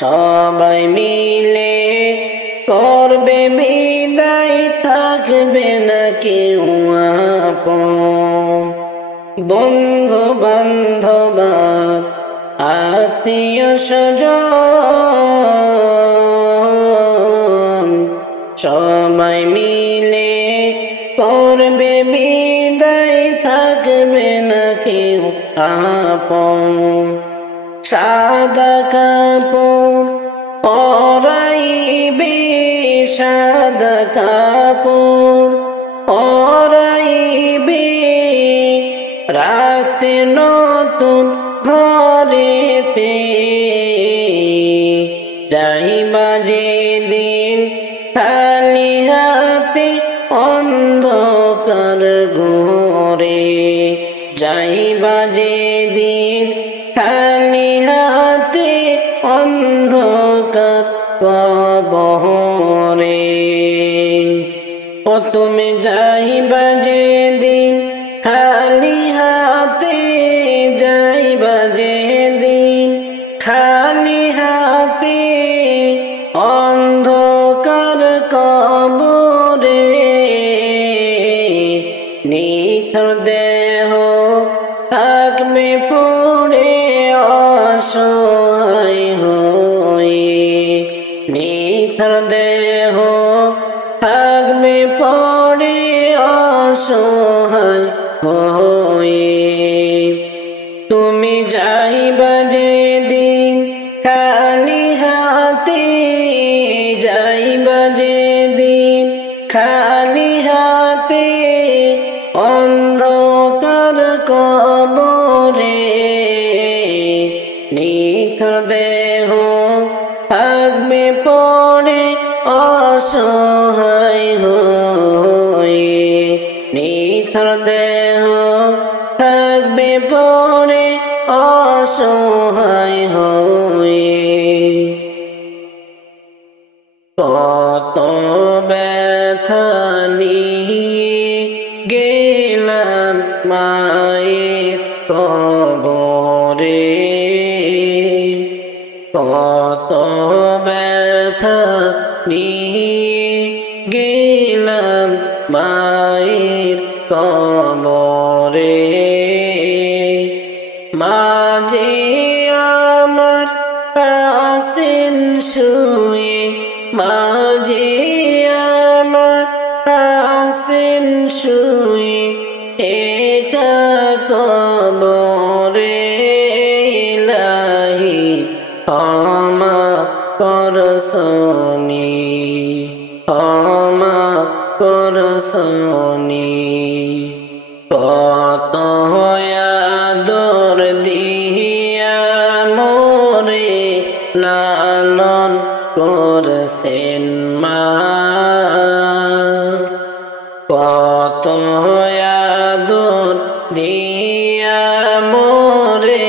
সবাই মিলে করবে বিদায়, থাকবে না কেউ আপন। বন্ধু বান্ধব আত্মীয় স্বজন সবাই মিলে করবে বিদায়, থাকবে না কেউ আপন। সাদা কাপড় পরাইবে, সাদা কাপড় পরাইবে, রাখতে নতুন ঘরেতে, যাইবা যেদিন খালি হাতে অন্ধকার ঘরে, যাইবা যেদিন খালি হাতে অন্ধকার কবরে। ও তুমি যাইবা যেদিন খালি হাতে, যাইবা যেদিন খালি হাতে অন্ধকার কবরে, নিথর দেহ থাকবে পড়ে অসহায় হয়ে নিথর দেহ থাকবে পড়ে অসহায় হয়ে। তুমি যাইবা যেদিন খালি হাতে, যাইবা যেদিন খালি হাতে অন্ধকার কবরে, নিথর দেহ থাকবে পড়ে অসহায় হয়ে, নিথর দেহ থাকবে পড়ে অসহায় হয়ে। কত ব্যথা নিয়ে গেলাম মায়ের কবরে, কত ব্যথা নিয়ে গেলাম মায়ের কবরে, মাঝে আমার কাছে শুয়ে মাঝে আমার হাসেন শুয়ে একা কবরে ইলাহি ক্ষমা করসনি ক্ষমা করসনি কত আদর দিয়া মোরে লালন করছেন মা কত আদর দিয়া মোরে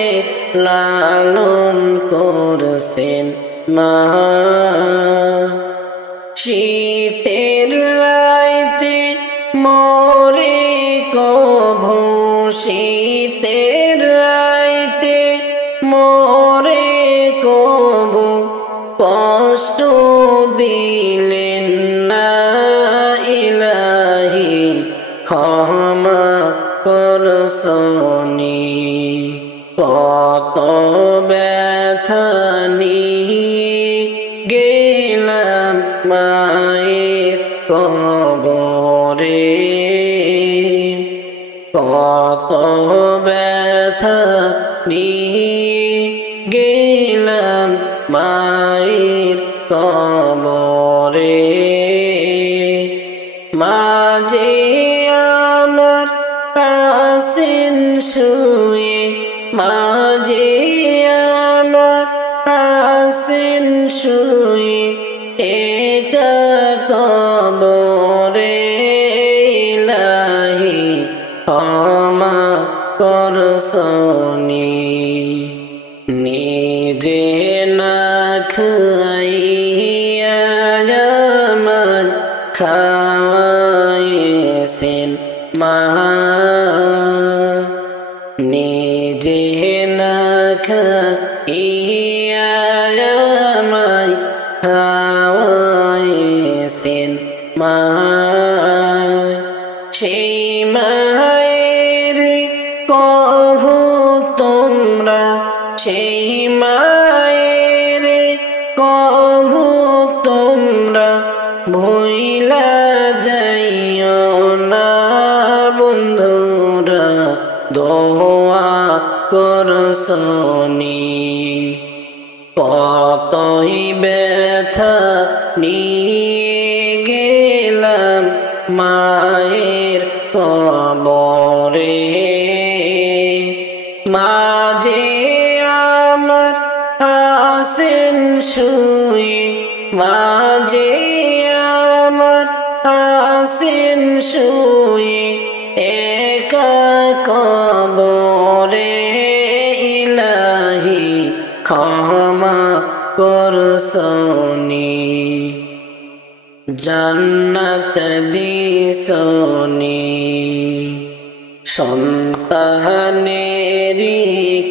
লালন করছেন মা শীতের রাইতে মোরে কভু শীতের রাইতে মোরে কভু কষ্ট দিলেন না ইলাহি ক্ষমা করসনি কত ব্যথা নিয়ে গেলাম মায়ের কবরে কত ব্যথা নিয়ে গেলাম মায়ের কবরে মাঝে আমার হাসেন শুয়ে মাঝে আমার হাসেন শুয়ে একা কবরে ইলাহি ক্ষমা করসনি নিজে না খাইয়া আমার খাওয়াইছেন মা নিজে না খাইয়া আমায় খাওয়াইছেন মা সেই মায়ের কভু তোমরা সেই মায়ের কভু তোমরা ভুইলা যাইও না বন্ধুরা দোয়া করসনি কতই ব্যথা নিয়ে গেলাম মায়ের কবরে মাঝে আমার হাসেন শুয়ে মাঝে আমার হাসেন শুয়ে একা কবরে ইলাহি ক্ষমা করসনি জান্নাত দিসনি সন্তানেরি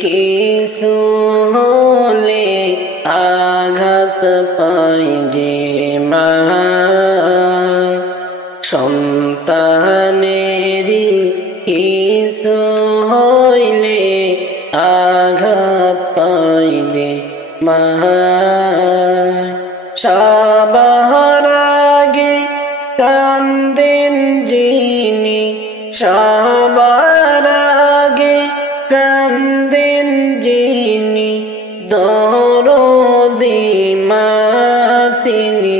কিছু হলে আঘাত পাই যে মা সন্তানেরি কিছু হইলে আঘাত পাই যে মা সবার আগে কান্দেন যিনি সবার আগে কান্দেন যিনি দরদি মা তিনি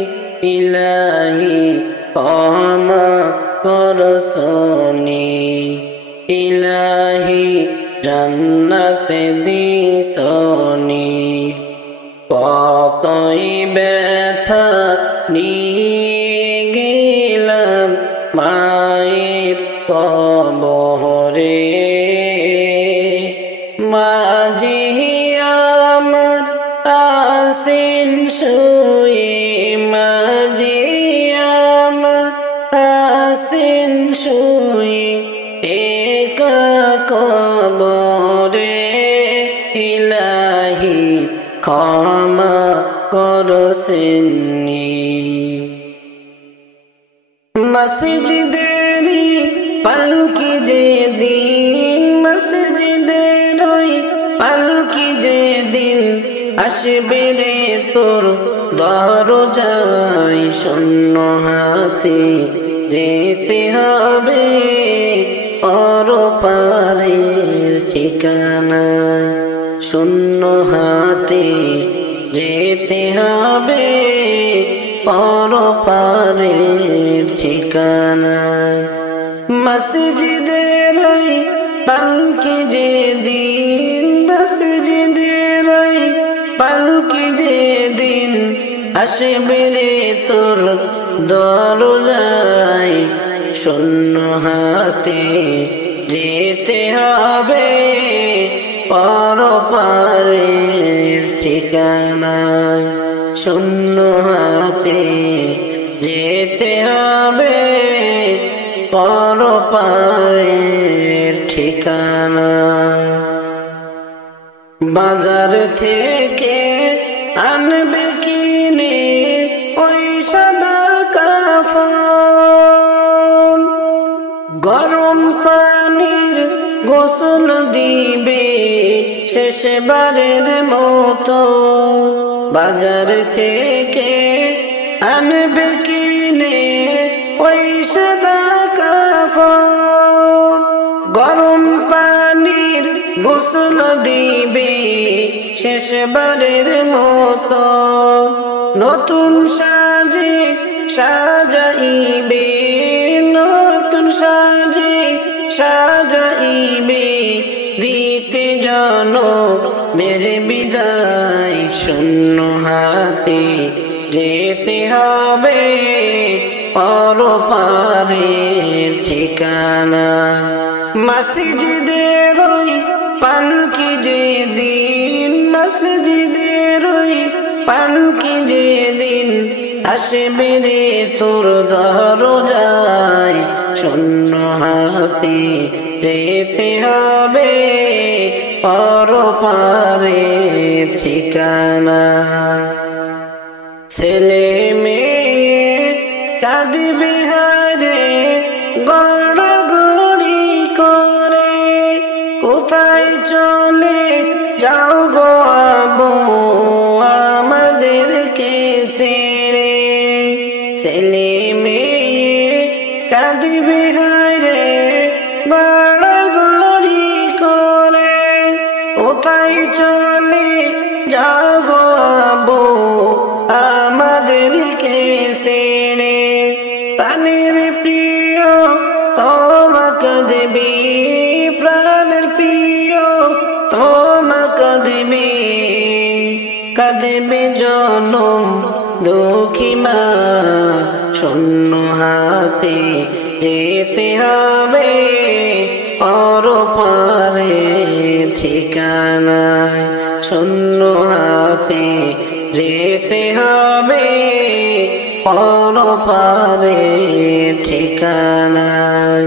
ইলাহি ক্ষমা করসনি ইলাহি জান্নাত দিসনি কতই ব্যথা নিয়ে গেলাম মায়ের কবরে মাঝে আমার হাসেন শুয়ে মাঝে আমার হাসেন শুয়ে একা কবরে ইলাহি ক্ষমা করসনি মসজিদেরি পালকি যে দিন মসজিদের ওই পালকি যে দিন আসবে রে তোর দরজায় শূন্য হাতে যেতে হবে পরপারের ঠিকানায়। শূন্য হাতে যেতে হবে পরপারের ঠিকানায়। মসজিদের ওই পালকি যেদিন, মসজিদের ওই পালকি যেদিন আসবে রে তোর দরজায়, শূন্য হাতে যেতে হবে পরপারের ঠিকানায়। শূন্য হাতে যেতে হবে পরপারের ঠিকানায়। বাজার থেকে আনবে কিনে ওই সাদা কাফন, গরম পানির গোসল দিবে শেষবারের মতো। বাজার থেকে আনবে কিনে ওই সাদা কাফন, গরম পানির গোসল দিবে শেষবারের মতো। নতুন সাজে সাজাইবে, নতুন সাজে সাজাইবে দিতে জনমের বিদায়। শূন্য হাতে যেতে হবে পরপারের ঠিকানা। মসজিদের ওই পালকি যেদিন, মসজিদের ওই পালকি যেদিন আসবে রে তোর দরজায়, শূন্য হাতে যেতে হবে পরপারের ঠিকানা। ছেলে মেয়ে কাঁদিবে হারে গড়াগড়ি করে, কোথায় চলে যাও গো আবু আমাদেরকে ছেড়ে। ছেলে মেয়ে কাঁদিবে হারে গড়াগড়ি করে, কোথায় চলে যাও গো আবু আমাদেরকে ছেড়ে। প্রাণের প্রিয় তোমাকে দেবে, প্রাণের প্রিয় তোমাকে দেবে, কাঁদবে জনম দুঃখী মা। শূন্য হাতে যেতে হবে পরপারের ঠিকানায়। শূন্য হাতে যেতে হবে পরপারের ঠিকানায়।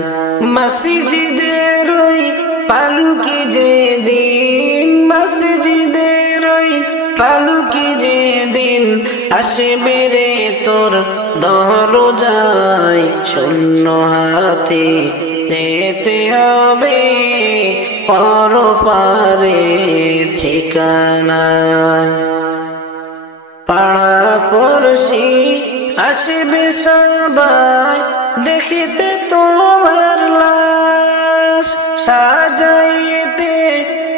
মসজিদের ওই পালকি যেদিন, মসজিদের ওই পালকি যেদিন আসবে রে তোর দরজায়, শূন্য হাতে যেতে হবে পরপারের ঠিকানায়। পাড়া পড়শি আসবে সবাই দেখিতে তোমার লাশ, সাজাইতে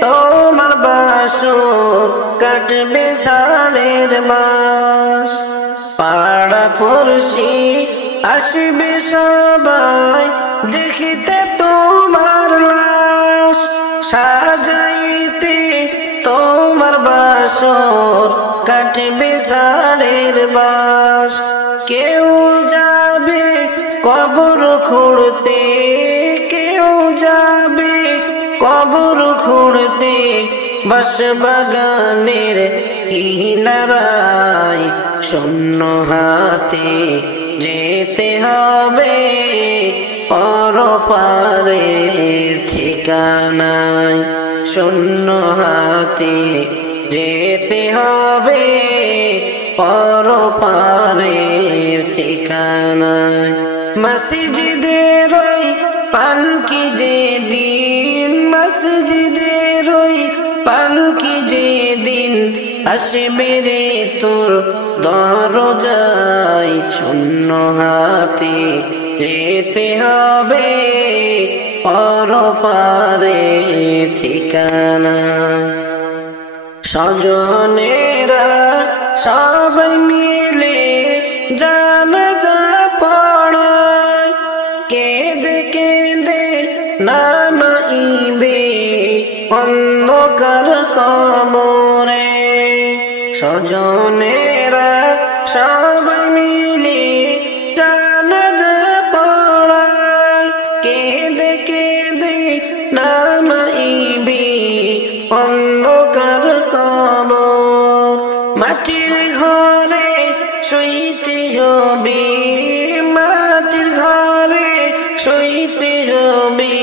তোমার বাসর কাটবে ষাঁড়ের মাস। পাড়া পড়শি আসবে সবাই দেখিতে তোমার লাশ, সাজাইতে তোমার বাসর কাটবে ষাঁড়ের বাস। কেউ যাবে কবর খুঁড়তে, কেউ যাবে কবর খুঁড়তে বাঁশবাগানের কিনারায়। শূন্য হাতে যেতে হবে পরপারের ঠিকানায়। শূন্য হাতে যেতে হবে পরপারের ঠিকানায়। মসজিদের ওই পালকি যেদিন, মসজিদের ওই পালকি যেদিন আসবে রে তোর দরজায় শূন্য হাতে যেতে হবে পরপারে ঠিকানা। স্বজনেরা সবাই মিলে জানাজা পড়ায়, কেঁদে কেঁদে নামাইবে অন্ধকার কবরে। স্বজনেরা সবাই মিলে জানাজা পড়ায়, কেঁদে কেঁদে নামাইবে অন্ধকার কবর। মাটির ঘরে শুইতে হবে, মাটির ঘরে শুইতে হবে,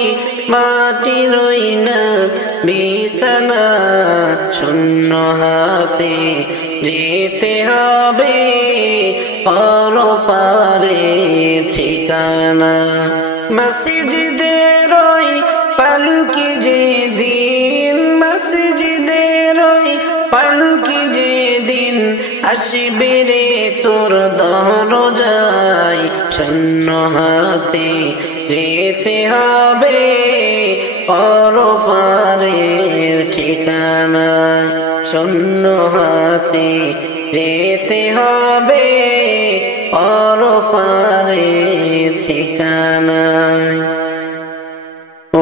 মাটিরই না বিছানা। শূন্য হাতে যেতে হবে পরপারে ঠিকানা। মসজিদের ওই পালকি যেদিন, মসজিদের ওই পালকি যেদিন আসবে রে তোর দরজায়, শূন্য হাতে যেতে হবে পরপারে ঠিকানা। শূন্য হাতে যেতে হবে পরপারে ঠিকানা।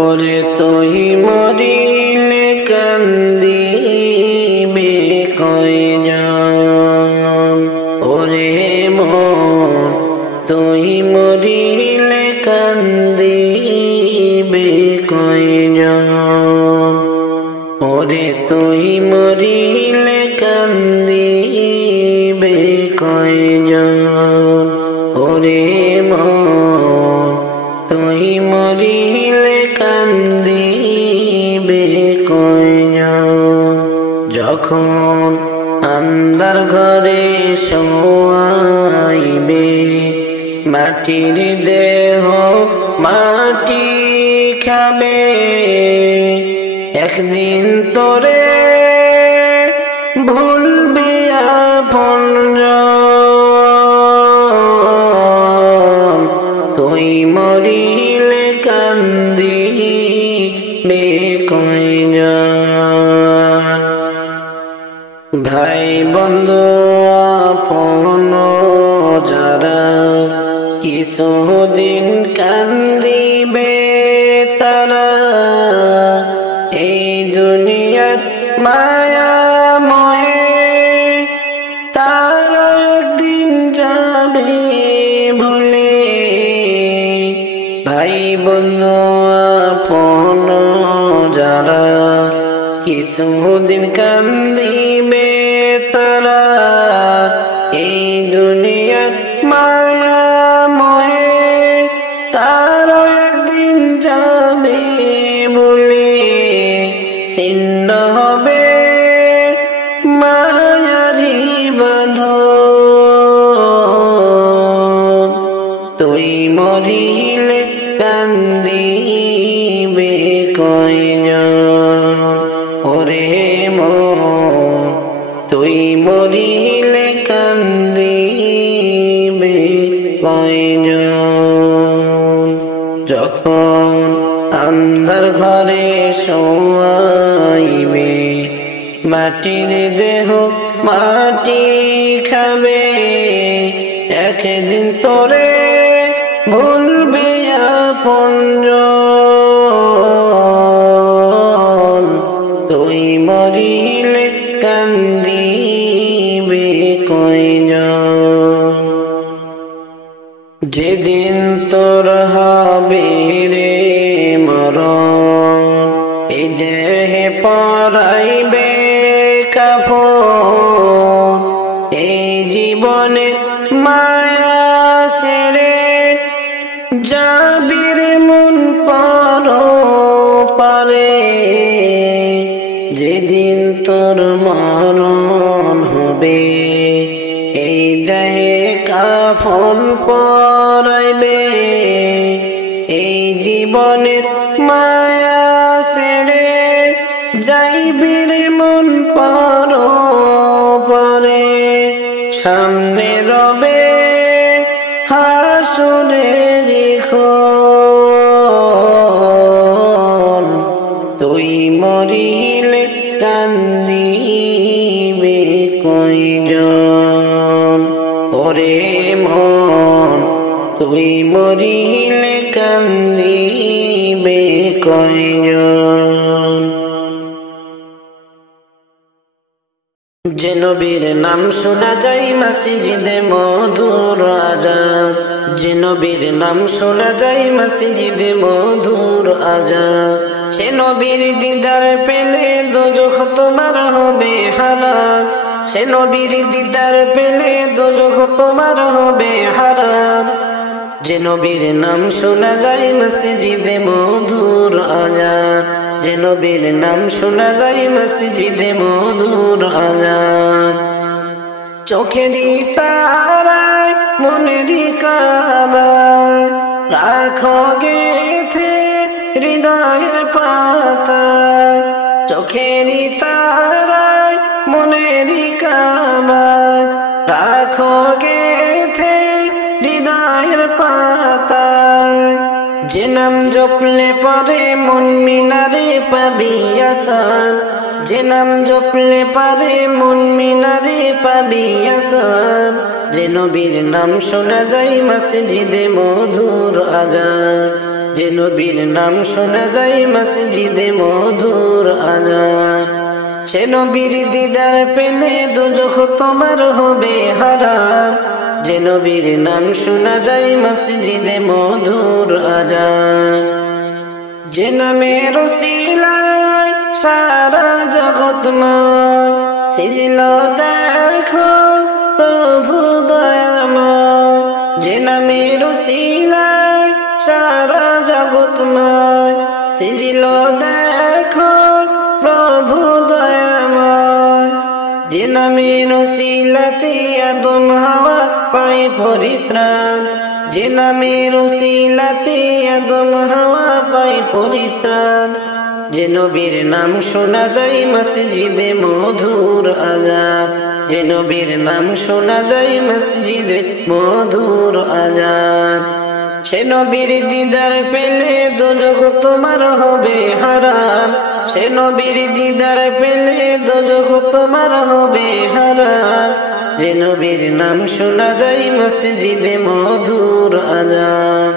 ওরে তুই মরিলে কান্দিবে কয়জন, ওরে মন তুই মরিলে কান্দিবে কয়জন, ওরে তুই মরিলে কান্দিবে কয়জন, ওরে মন তুই মরিলে কান্দিবে কয়জন। যখন আন্ধার ঘরে শোয়াইবে, মাটির দেহ মাটি খাবে, একদিন তোরে ভুলবে আপনজন, তুই মরিলে কান্দিবে কয়জন। ভাই বন্ধু আপন যারা কিছুদিন কান্দিবে তারা, এই দুনিয়ার মায়া মোহে তারা একদিন যাবে ভুলে। ভাই বন্ধু আপন যারা কিছুদিন কান্দিবে তারা, এই দুনিয়ার মায়া মোহে তারা একদিন যাবে বলে। ছিন্ন হবে মায়ারি বাঁধন, তুই মরিলে কান্দিবে কয়জন, ওরে মন তুই মরিলে কান্দিবে কয়জন। যখন আন্ধার ঘরে শোয়াইবে, মাটির দেহ মাটি খাবে, একদিন তোরে ভুলবে আপনজন, তুই মরিলে কান্দিবে কয়জন। যেদিন তোর হবে রে মরণ, এই দেহে পরাইবে কাফন, এই জীবনে মায়া ছেড়ে যাবি রে মন পরপারে। যেদিন তোর মরণ হবে, এই দেহে কাফন পরাইবে, এই জীবনের মায়া ছেড়ে যাইবি রে মন পরপারে। সামনে রবে হাসরের ক্ষণ, তুই মরিলে কান্দিবে কয়জন। ওরে মন, তুই মরিলে কান্দিবে কয়জন। যে নবীর নাম শোনা যায় মসজিদে মধুর আজান, যে নবীর নাম শোনা যায় মসজিদে মধুর আজান, সে নবীর দিদার পেলে দোজখ তোমার হবে হারাম, সে নবীর দিদার পেলে দোজখ তোমার হবে হারাম। যে নবীর নাম শোনা যায় মসজিদে মধুর আজান, যে নবীর নাম শোনা যায় মসজিদে মধুর আজান। চোখেরই তারায় মনেরই কাবায় রাখো গেথে হৃদয়ের পাতায়, চোখেরই তারায় মনেরই কাবায় রাখো গেথে হৃদয়ের পাতায়। যে নাম জপলে পরে মন মিনারে পাবি আসান, যে নাম জপলে পরে মন মিনারে পাবি আসান। যে নবীর নাম শোনা যায় মসজিদে মধুর আজান, যে নবীর নাম শোনা যায় মসজিদে মধুর আজান, সে নবীর দিদার পেলে দোজখ তোমার হবে হারাম। যে নবীর নাম শোনা যায় মসজিদে মধুর আজান, যে নামের ওসিলায় সারা জগৎময় সিজল দেখো প্রভু দয়াময়। যে নামের ওসিলায় সারা জগৎময় সিজল দেখো প্রভু দয়াময়। যে নামের ওসিলাতে আদম হাওয়া পায় পরিত্রাণ, যে নামের ওসিলাতে আদম হাওয়া পায় পরিত্রাণ। যে নবীর নাম শোনা যায় মসজিদে মধুর আজান, যে নবীর নাম শোনা যায় মসজিদে মধুর আজান, সে নবীর দিদার পেলে দোজখ তোমার হবে হারাম, সে নবীর দিদার পেলে দোজখ তোমার হবে হারাম। যে নবীর নাম শোনা যায় মসজিদে মধুর আজান,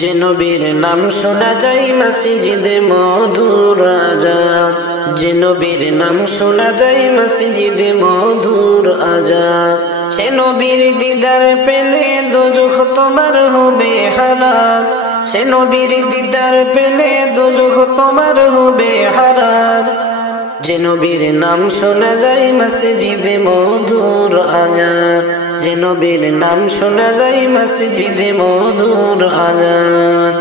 যে নবীর নাম শোনা যায় মসজিদে মধুর আজান, যে নবীর নাম শোনা যায় মসজিদে মধুর আজান, সে নবীর দিদার পেলে দোজখ তোমার হবে হারাম, সে নবীর দিদার পেলে দোজখ তোমার হবে হারাম। যে নবীর নাম শোনা যায় মসজিদে মধুর আজান, যে নবীর নাম শোনা যায় মসজিদে মধুর আজান।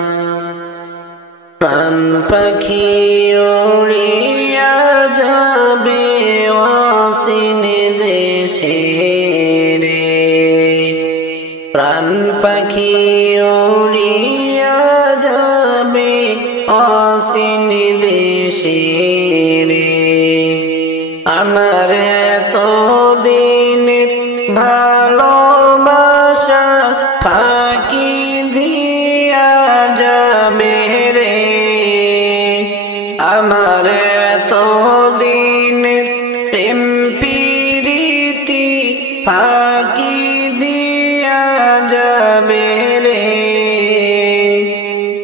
প্রাণ পাখি উড়িয়া যাবে অসীম দেশে রে, প্রাণ পাখি উড়িয়া যাবে অসীম দেশে রে। আমার এত দিনের ভালোবাসা ফাঁকি দিয়া যাবে রে, আমার এত দিনের প্রেম প্রীতি ফাঁকি দিয়া যাবে রে।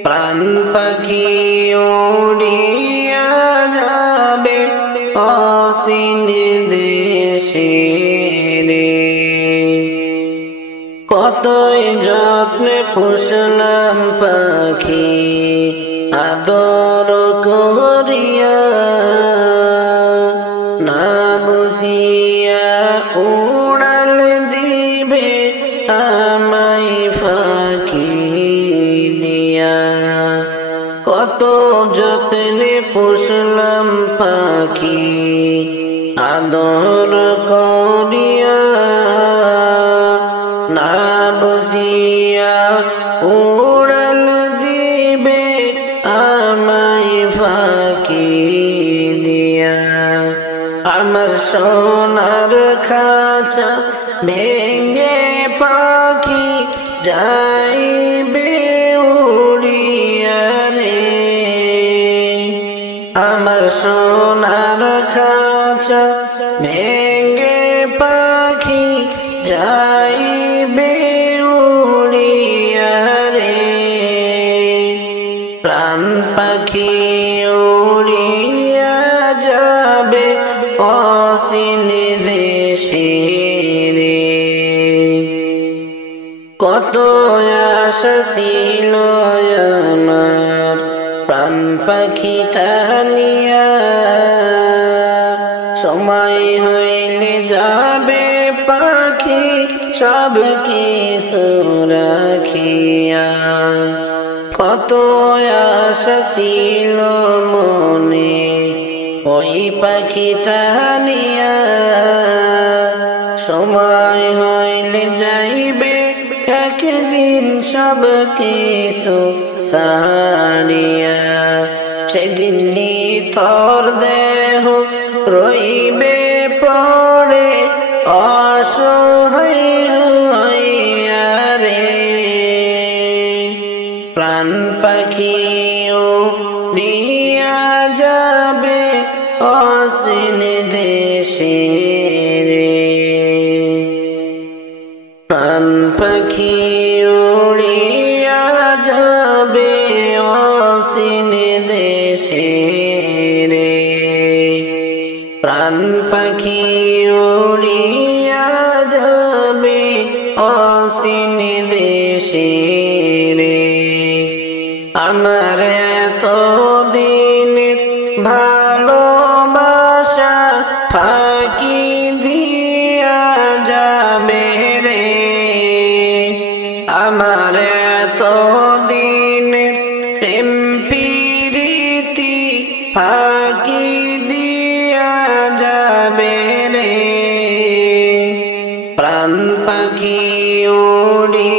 প্রাণ পাখি উড়িয়া যাবে অসীম দেশে রে। কতই যত্নে পুষলাম পাখি আদর করিয়া, না বুঝিয়া উড়াল দিবে আমায় ফাঁকি দিয়া। কত যত্নে পুষলাম পাখি আদর করিয়া, না বুঝিয়া উড়াল দিবে আমায় ফাঁকি দিয়া। আমার সোনার খাঁচা ভেঙে পাখি যাইবে উড়িয়া রে। আমার সোনার খাঁচা ভেঙে পাখি যাইবে উড়িয়া রে। প্রাণ পাখি উড়িয়া যাবে অসীম দেশে রে। কত আশা ছিল আমার প্রাণ পাখিটা নিয়া, সময় হইলে যাবে পাখি সব কিছু রাখিয়া। কত আশা ছিল মনে ওই পাখিটা নিয়া, সময় হইলে যাইবে একদিন সব কিছু সারিয়া। সেদিন তোর দেহ রইবে পড়ে অসহায় হইয়া রে। প্রাণ পাখি উড়িয়া যাবে অসীম দেশে রে। প্রাণ পাখি উড়িয়া যাবে অসীম দেশে রে। প্রাণ পাখি উড়িয়া যাবে অসীম দেশে রে। আমার এত দিনের ভালোবাসা ফাঁকি দিয়া যাবে রে। আমার এত দিনের প্রেম প্রীতি ফাঁকি দিয়া যাবে রে। প্রাণ পাখি উড়ি